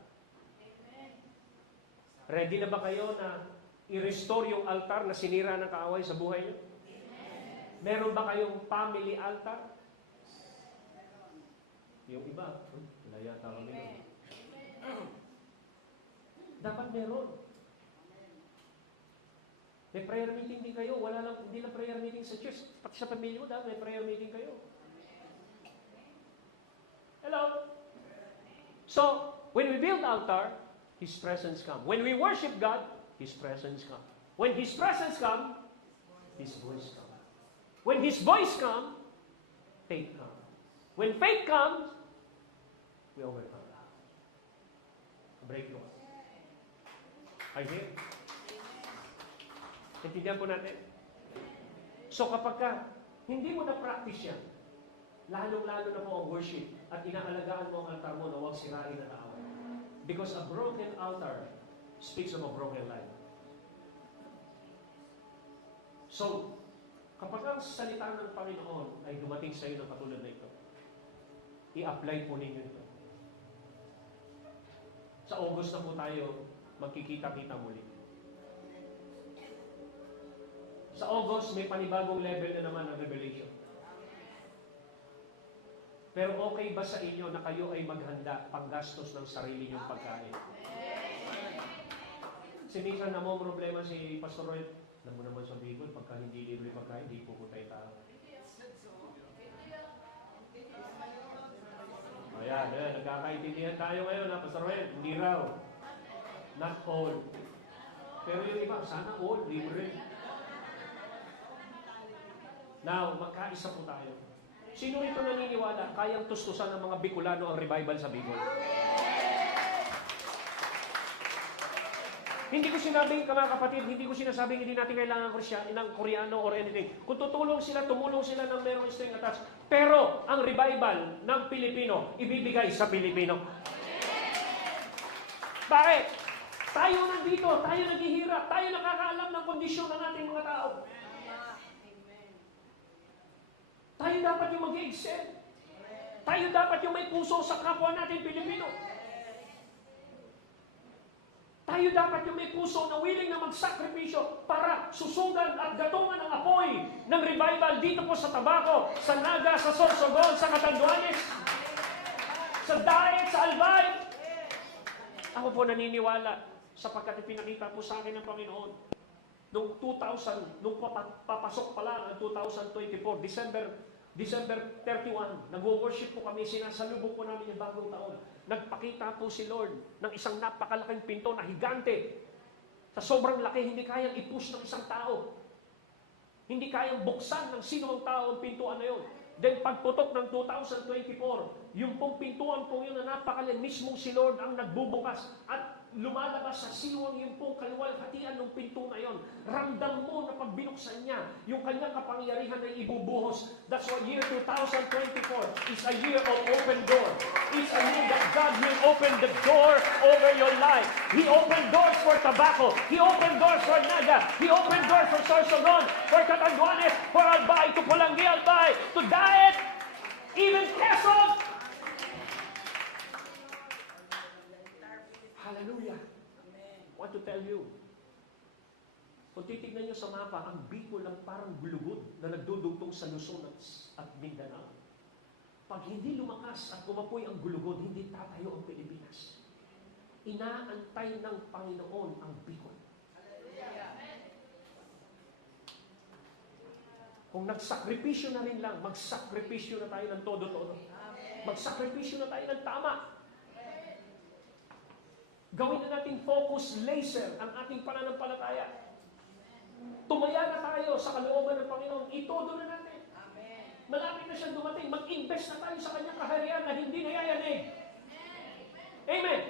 Ready na ba kayo na i-restore yung altar na sinira ng kaaway sa buhay niyo? Meron ba kayong family altar? Yung iba, wala yata kami. Dapat meron. May prayer meeting din kayo. Hindi lang prayer meeting sa church. Pati sa pamilya mo, dapat may prayer meeting kayo. Hello? So, when we build altar, His presence comes. When we worship God, His presence comes. When His presence comes, His voice comes. When His voice comes, faith comes. When faith comes, we overcome. Breakthrough. Are you here? Intindihan po natin. So kapag hindi mo na-practice yan, lalong-lalo na po ang worship at inaalagaan mo ang altar mo na huwag sirain na tao. Because a broken altar speaks of a broken life. So, kapag ang salita ng Panginoon ay dumating sa iyo ng katulad na ito, i-apply po ninyo ito. Sa August na po tayo magkikita-kita muli. Sa August, may panibagong level na naman ng revelation. Pero okay ba sa inyo na kayo ay maghanda panggastos ng sarili niyong pagkain? Si minsan na mo problema si Pastor Roy, alam mo naman sa Bicol, pagka hindi libre pagkain, hindi puputay tao. Ayan, nagkakaintindihan tayo ngayon na Pastor Roy, hindi raw. Not all. Pero yung iba, sana all, libre. Now, magkaisa po tayo. Sino ito naniniwala, kayang tustusan ng mga Bicolano ang revival sa Bicol? Hindi ko sinabing, mga kapatid, hindi ko sinasabing hindi natin kailangan ng Koreano or anything. Kung tumulong sila ng merong string attached. Pero, ang revival ng Pilipino, ibibigay sa Pilipino. Bakit? Tayo nandito, tayo naghihirap, tayo nakakaalam ng kondisyon ng ating mga tao. Tayo dapat yung mag-excel. Tayo dapat yung may puso sa kapwa natin Pilipino. Tayo dapat yung may puso na willing na magsakripisyo para susugan at gatungan ang apoy ng revival dito po sa Tabaco, sa Naga, sa Sorsogon, sa Catanduanes, sa Daet, sa Albay. Ako po naniniwala sapagkat ipinakita po sa akin ng Panginoon noong 2000, nung papasok pa lang ang 2024, December 31, nag-worship po kami, sinasalubong po namin yung bagong taon. Nagpakita po si Lord ng isang napakalaking pinto na higante. Sa sobrang laki, hindi kayang i-push ng isang tao. Hindi kayang buksan ng sino ang tao ang pintuan na yun. Then pagputok ng 2024, yung pong pintuan po yun na napakalaking, mismong si Lord ang nagbubukas at lumalabas sa siwang yung pong kaluwalhatian ng pinto na yon. Ramdam mo na pag binuksan niya, yung kanyang kapangyarihan ay ibubuhos. That's why year 2024 is a year of open door. It's a year that God will open the door over your life. He opened doors for Tabaco. He opened doors for Naga. He opened doors for Sorsogon, for Catanduanes, for Albay, to Pulangi Albay, to Daet, even Quezon. Hallelujah. I want to tell you, kung titignan nyo sa mapa, ang Bicol ang parang gulugod na nagdudugtong sa Luzon at Mindanao. Pag hindi lumakas at kumapoy ang gulugod, hindi tatayo ang Pilipinas. Inaantay ng Panginoon ang Bicol. Kung nagsakripisyo na rin lang, magsakripisyo na tayo ng todo-todo. Magsakripisyo na tayo ng tama. Gawin na natin focus laser ang ating pananampalataya. Tumaya na tayo sa kalooban ng Panginoon. Itodo na natin. Malapit na siyang dumating. Mag-invest na tayo sa kanyang kaharian na hindi nayayanig. Amen.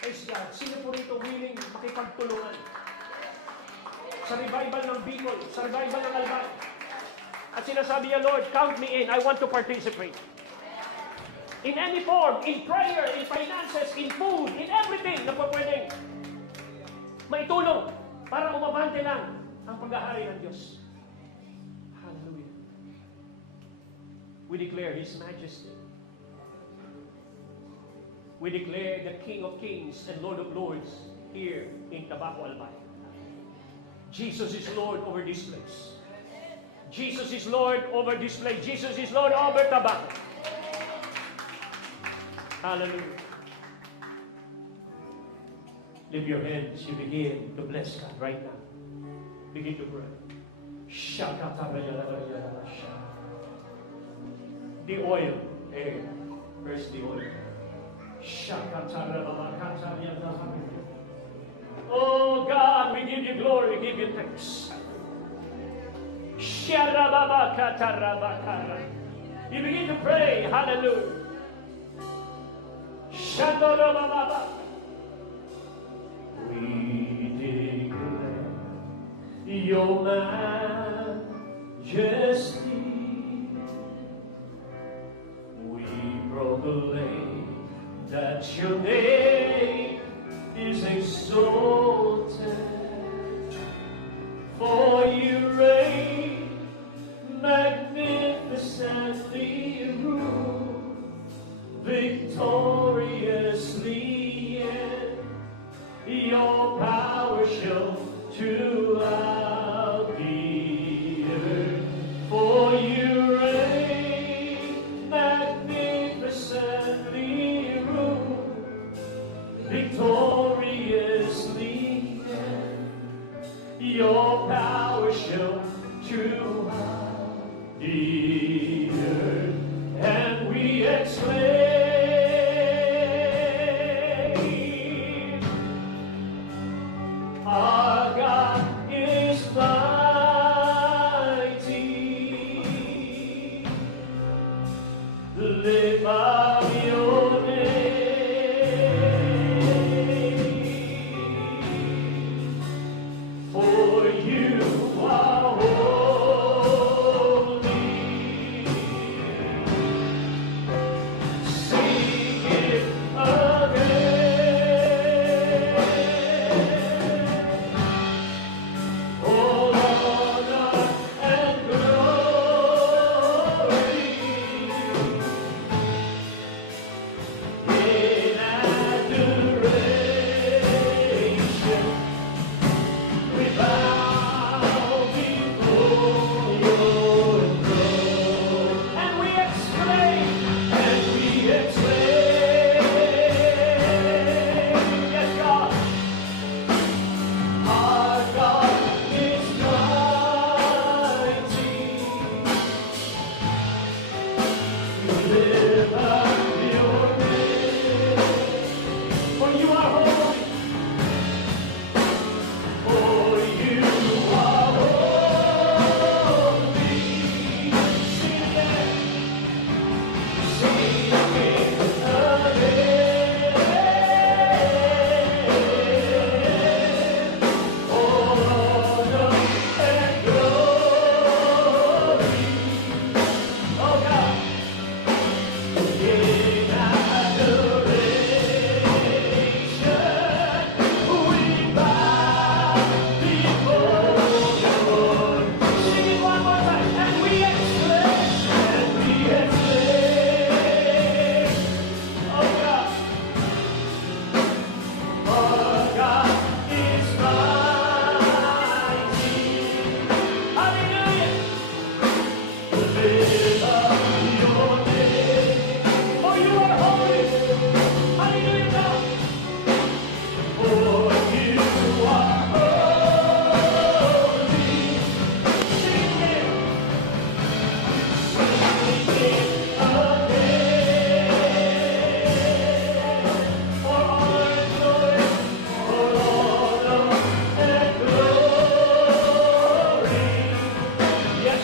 Praise God. Sino po rito willing makipagtulungan? Sa revival ng Bicol, sa revival ng Albay. At sinasabi niya, Lord, count me in. I want to participate. In any form, in prayer, in finances, in food, in everything na po pwedeng maitulong para umabante lang ang paghahari ng Diyos. Hallelujah. We declare His majesty. We declare the King of Kings and Lord of Lords here in Tabaco Albay. Jesus is Lord over this place. Jesus is Lord over this place. Jesus is Lord over Tabaco. Hallelujah. Lift your hands. You begin to bless God right now. Begin to pray. The oil. Hey, where's the oil? Oh God, we give you glory, we give you thanks. You begin to pray. Hallelujah. We declare your majesty. We proclaim that your name is exalted. For you reign magnificently rule, victoriously, and your power shown throughout the earth. For you reign magnificently rule, victoriously, and your power shown throughout the earth. And we exclaim, our God is mighty. Lift up your name, for you are holy.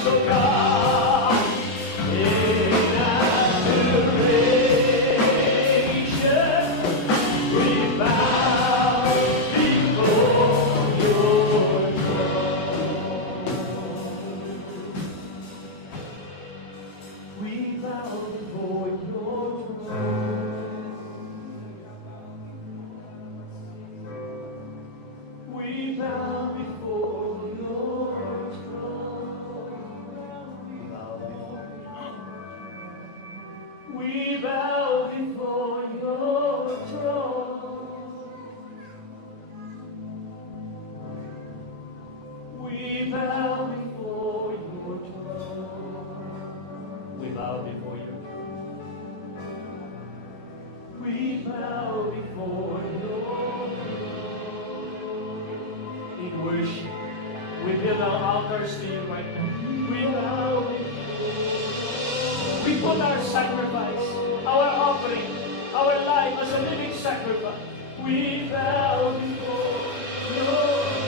O God, in adoration, we bow before your throne. We bow before your throne. We bow before your throne. We bow before your throne. We bow before your throne. We bow before your throne. We bow before your throne. In worship, we build our altars to you right now. We bow before you. We put our sacrifice, our offering, our life as a living sacrifice. We bow before your